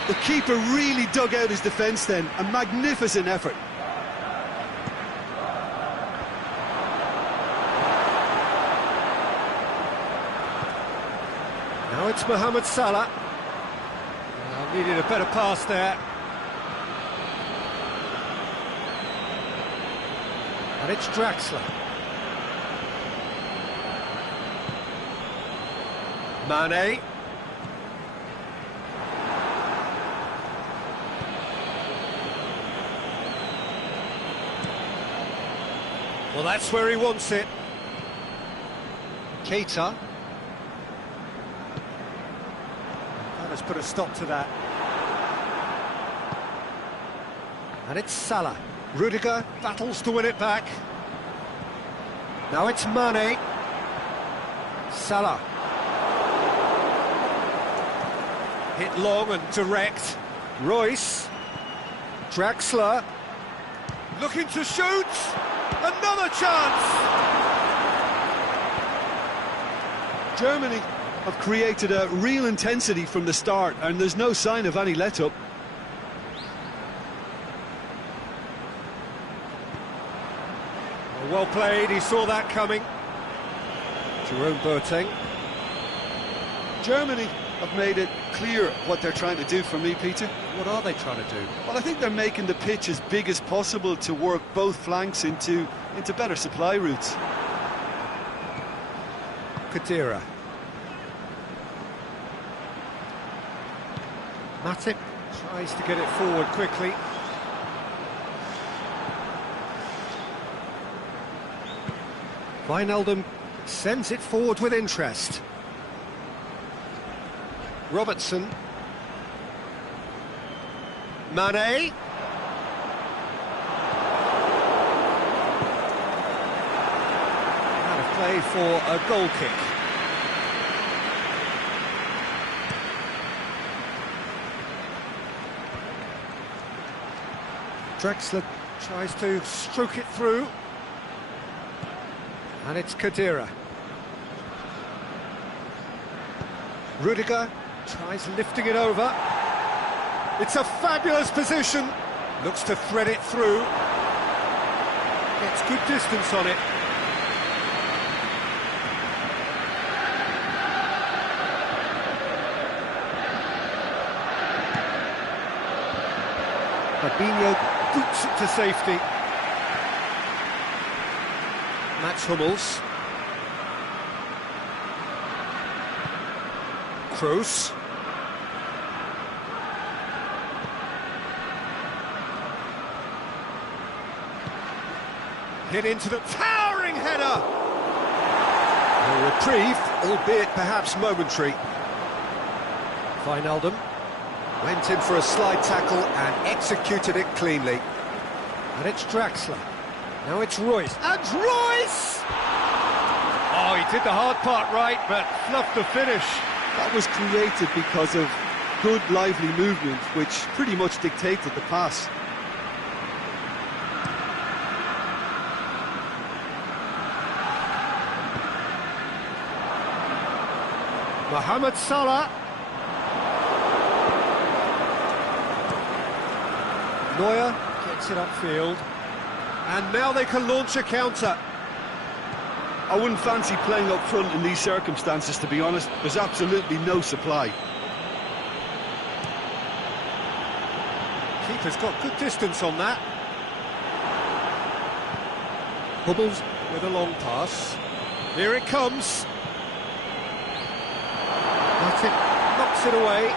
The keeper really dug out his defence then, a magnificent effort. Now it's Mohamed Salah. Needed a better pass there. And it's Draxler. Mane. Well, that's where he wants it. Keita. Let's put a stop to that. And it's Salah. Rudiger battles to win it back. Now it's Mane. Salah. Hit long and direct. Royce. Draxler. Looking to shoot. Another chance. Germany have created a real intensity from the start, and there's no sign of any let-up. Well played, he saw that coming. Jerome Boateng. Germany have made it clear what they're trying to do for me, Peter. What are they trying to do? Well, I think they're making the pitch as big as possible to work both flanks into better supply routes. Khedira. Matip tries to get it forward quickly. Wijnaldum sends it forward with interest. Robertson. Mane. Out of play for a goal kick. Draxler tries to stroke it through. And it's Khedira. Rudiger tries lifting it over. It's a fabulous position. Looks to thread it through. Gets good distance on it. Fabinho boots it to safety. Mats Hummels. Kroos. Hit into the towering header. A reprieve, albeit perhaps momentary. Wijnaldum went in for a slide tackle and executed it cleanly. And it's Draxler. Now it's Royce. And Royce! Oh, he did the hard part right, but fluffed the finish. That was created because of good, lively movement, which pretty much dictated the pass. Mohamed Salah. Neuer gets it upfield. And now they can launch a counter. I wouldn't fancy playing up front in these circumstances, to be honest. There's absolutely no supply. Keeper's got good distance on that. Hummels with a long pass. Here it comes. Matip knocks it away.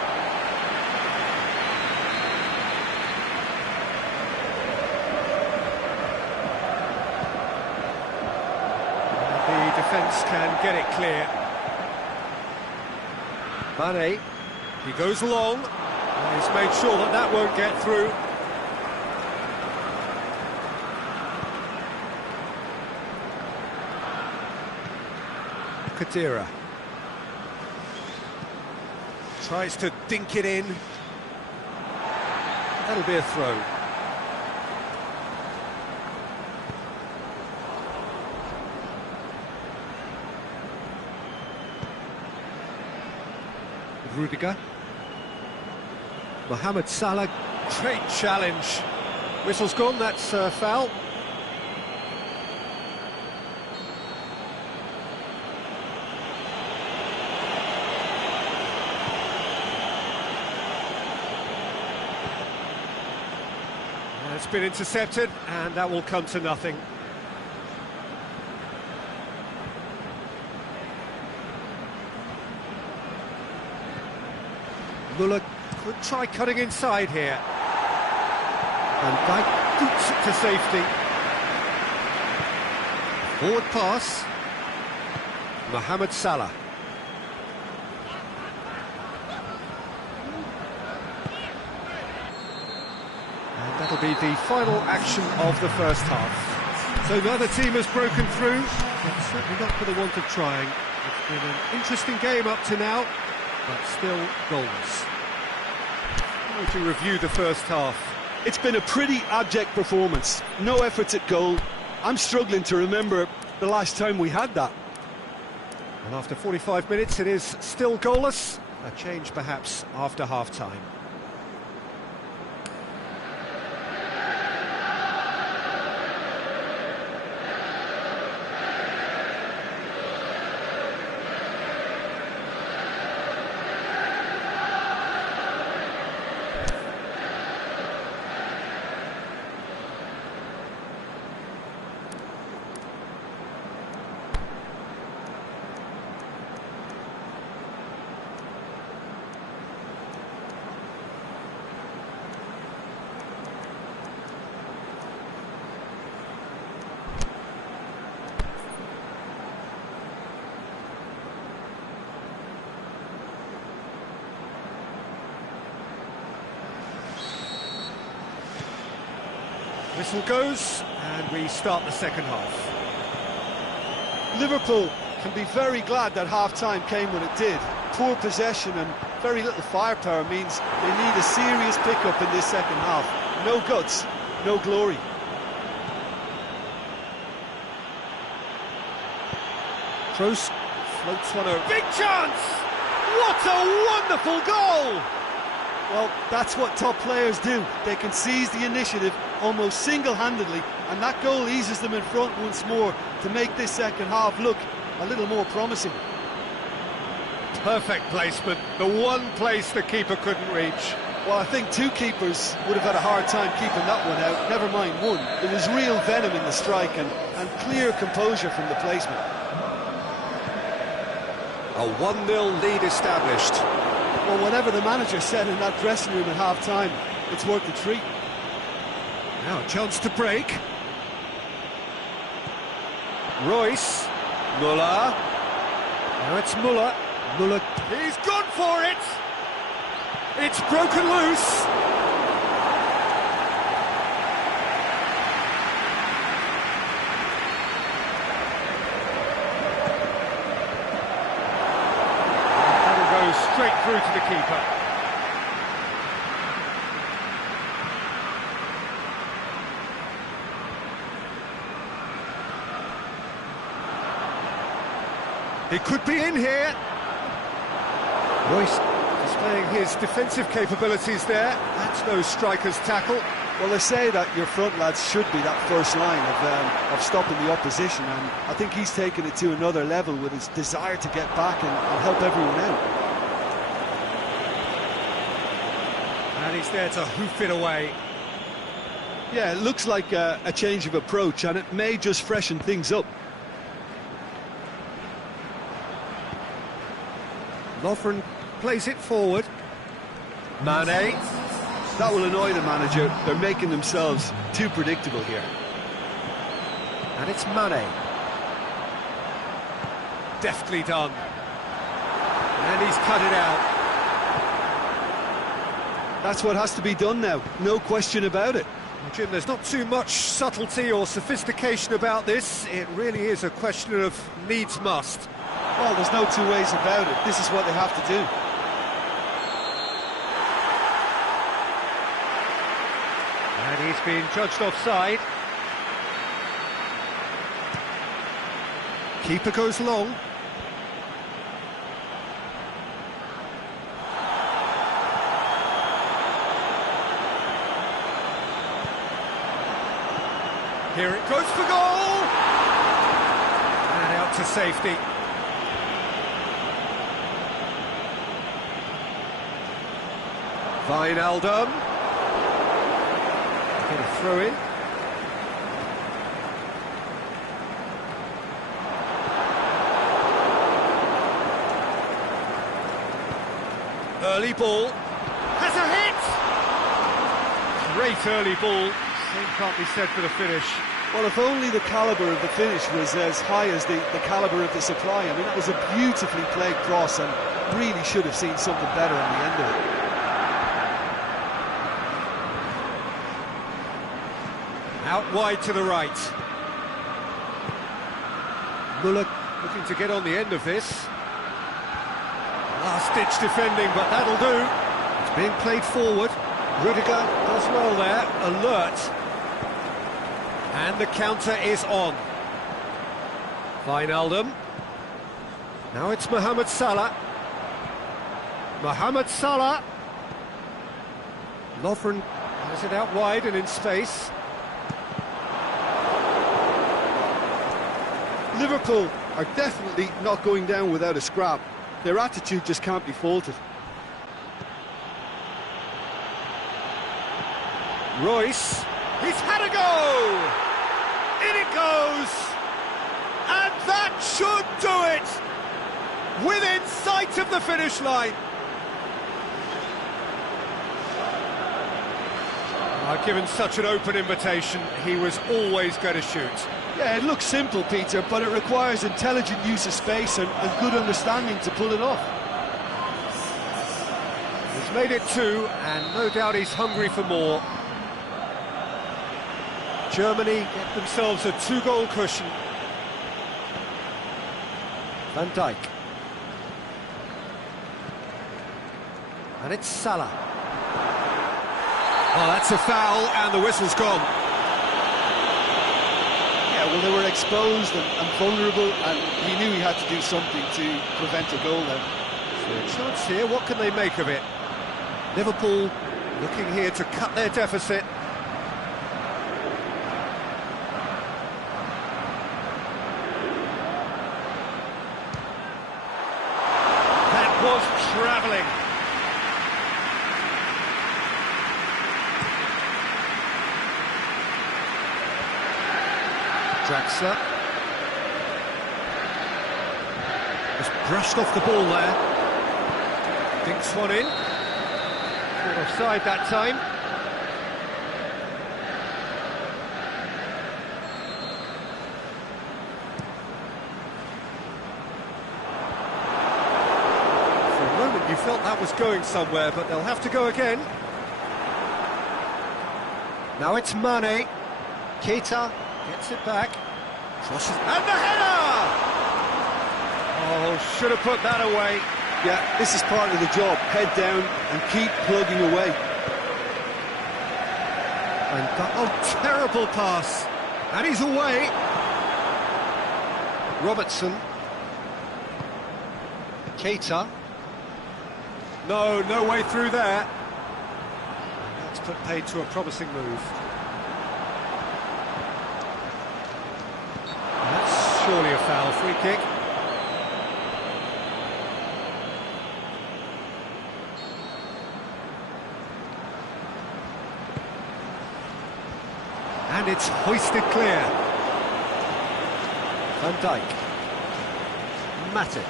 chance can get it clear. Mane, he goes long. He's made sure that that won't get through. Khedira tries to dink it in. That'll be a throw. Rudiger. Mohamed Salah, great challenge. Whistle's gone, that's foul. It's been intercepted, and that will come to nothing. Muller could try cutting inside here. Van Dijk boots it to safety. Forward pass. Mohamed Salah. And that'll be the final action of the first half. So neither team has broken through, but certainly not for the want of trying. It's been an interesting game up to now, but still goalless. How would you review the first half? It's been a pretty abject performance. No efforts at goal. I'm struggling to remember the last time we had that. Well, after 45 minutes, it is still goalless. A change perhaps after half-time. Whistle goes, and we start the second half. Liverpool can be very glad that half-time came when it did. Poor possession and very little firepower means they need a serious pick-up in this second half. No guts, no glory. Kroos floats one over. Big chance! What a wonderful goal! Well, that's what top players do. They can seize the initiative almost single-handedly, and that goal eases them in front once more to make this second half look a little more promising. Perfect placement, the one place the keeper couldn't reach. Well, I think two keepers would have had a hard time keeping that one out, never mind one. There was real venom in the strike and clear composure from the placement. A 1-0 lead established. Well, whatever the manager said in that dressing room at half-time, it's worth the treat. Now a chance to break. Royce. Muller. Now it's Muller. Muller. He's gone for it! It's broken loose. That'll go straight through to the keeper. He could be in here. Royce displaying his defensive capabilities there. That's no striker's tackle. Well, they say that your front lads should be that first line of stopping the opposition, and I think he's taken it to another level with his desire to get back and help everyone out. And he's there to hoof it away. Yeah, it looks like a change of approach, and it may just freshen things up. Lovren plays it forward. Mane. That will annoy the manager. They're making themselves too predictable here. And it's Mane. Deftly done. And he's cut it out. That's what has to be done now, no question about it. Well, Jim, there's not too much subtlety or sophistication about this. It really is a question of needs must. Well, there's no two ways about it. This is what they have to do. And he's been judged offside. Keeper goes long. Here it goes for goal! And out to safety. Wijnaldum. Going to throw in. Early ball. Has a hit! Great early ball. Same can't be said for the finish. Well, if only the calibre of the finish was as high as the calibre of the supply. I mean, that was a beautifully played cross and really should have seen something better on the end of it. Out wide to the right. Muller Looking to get on the end of this. Last-ditch defending, but that'll do. it's being played forward. Rudiger does well there, alert. And the counter is on. Wijnaldum. Now it's Mohamed Salah. Mohamed Salah. Lovren Has it out wide and in space. Liverpool are definitely not going down without a scrap. Their attitude just can't be faulted. Royce. He's had a go! In it goes! And that should do it! Within sight of the finish line. Given such an open invitation, he was always going to shoot. Yeah, it looks simple, Peter, but it requires intelligent use of space and good understanding to pull it off. He's made it two, and no doubt he's hungry for more. Germany get themselves a two-goal cushion. Van Dijk. And it's Salah. Oh, that's a foul, and the whistle's gone. Yeah, well, they were exposed and vulnerable, and he knew he had to do something to prevent a goal then. A chance here, what can they make of it? Liverpool looking here to cut their deficit. That was travelling. Draxler. Just brushed off the ball there. Dinks one in. Caught offside that time. For a moment you felt that was going somewhere, but they'll have to go again. Now it's Mane. Keita Gets it back. crosses. And the header! Oh, should have put that away. Yeah, this is part of the job. Head down and keep plugging away. And Oh, terrible pass. And he's away. Robertson. Keita. No way through there. That's put paid to a promising move. That's surely a foul. Free kick. And it's hoisted clear. Van Dijk. Matip.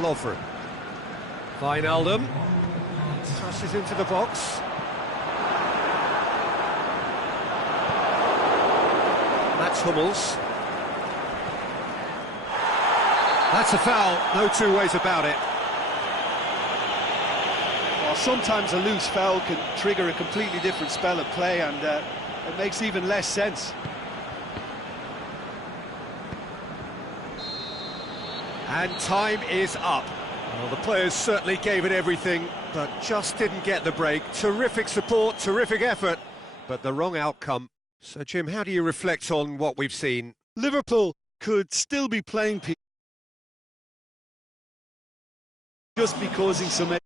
Lovren. Wijnaldum crosses into the box. Mats Hummels. That's a foul, no two ways about it. Well, sometimes a loose foul can trigger a completely different spell of play, and it makes even less sense. And time is up. Well, the players certainly gave it everything, but just didn't get the break. Terrific support, terrific effort, but the wrong outcome. So, Jim, how do you reflect on what we've seen? Liverpool could still be playing just be causing some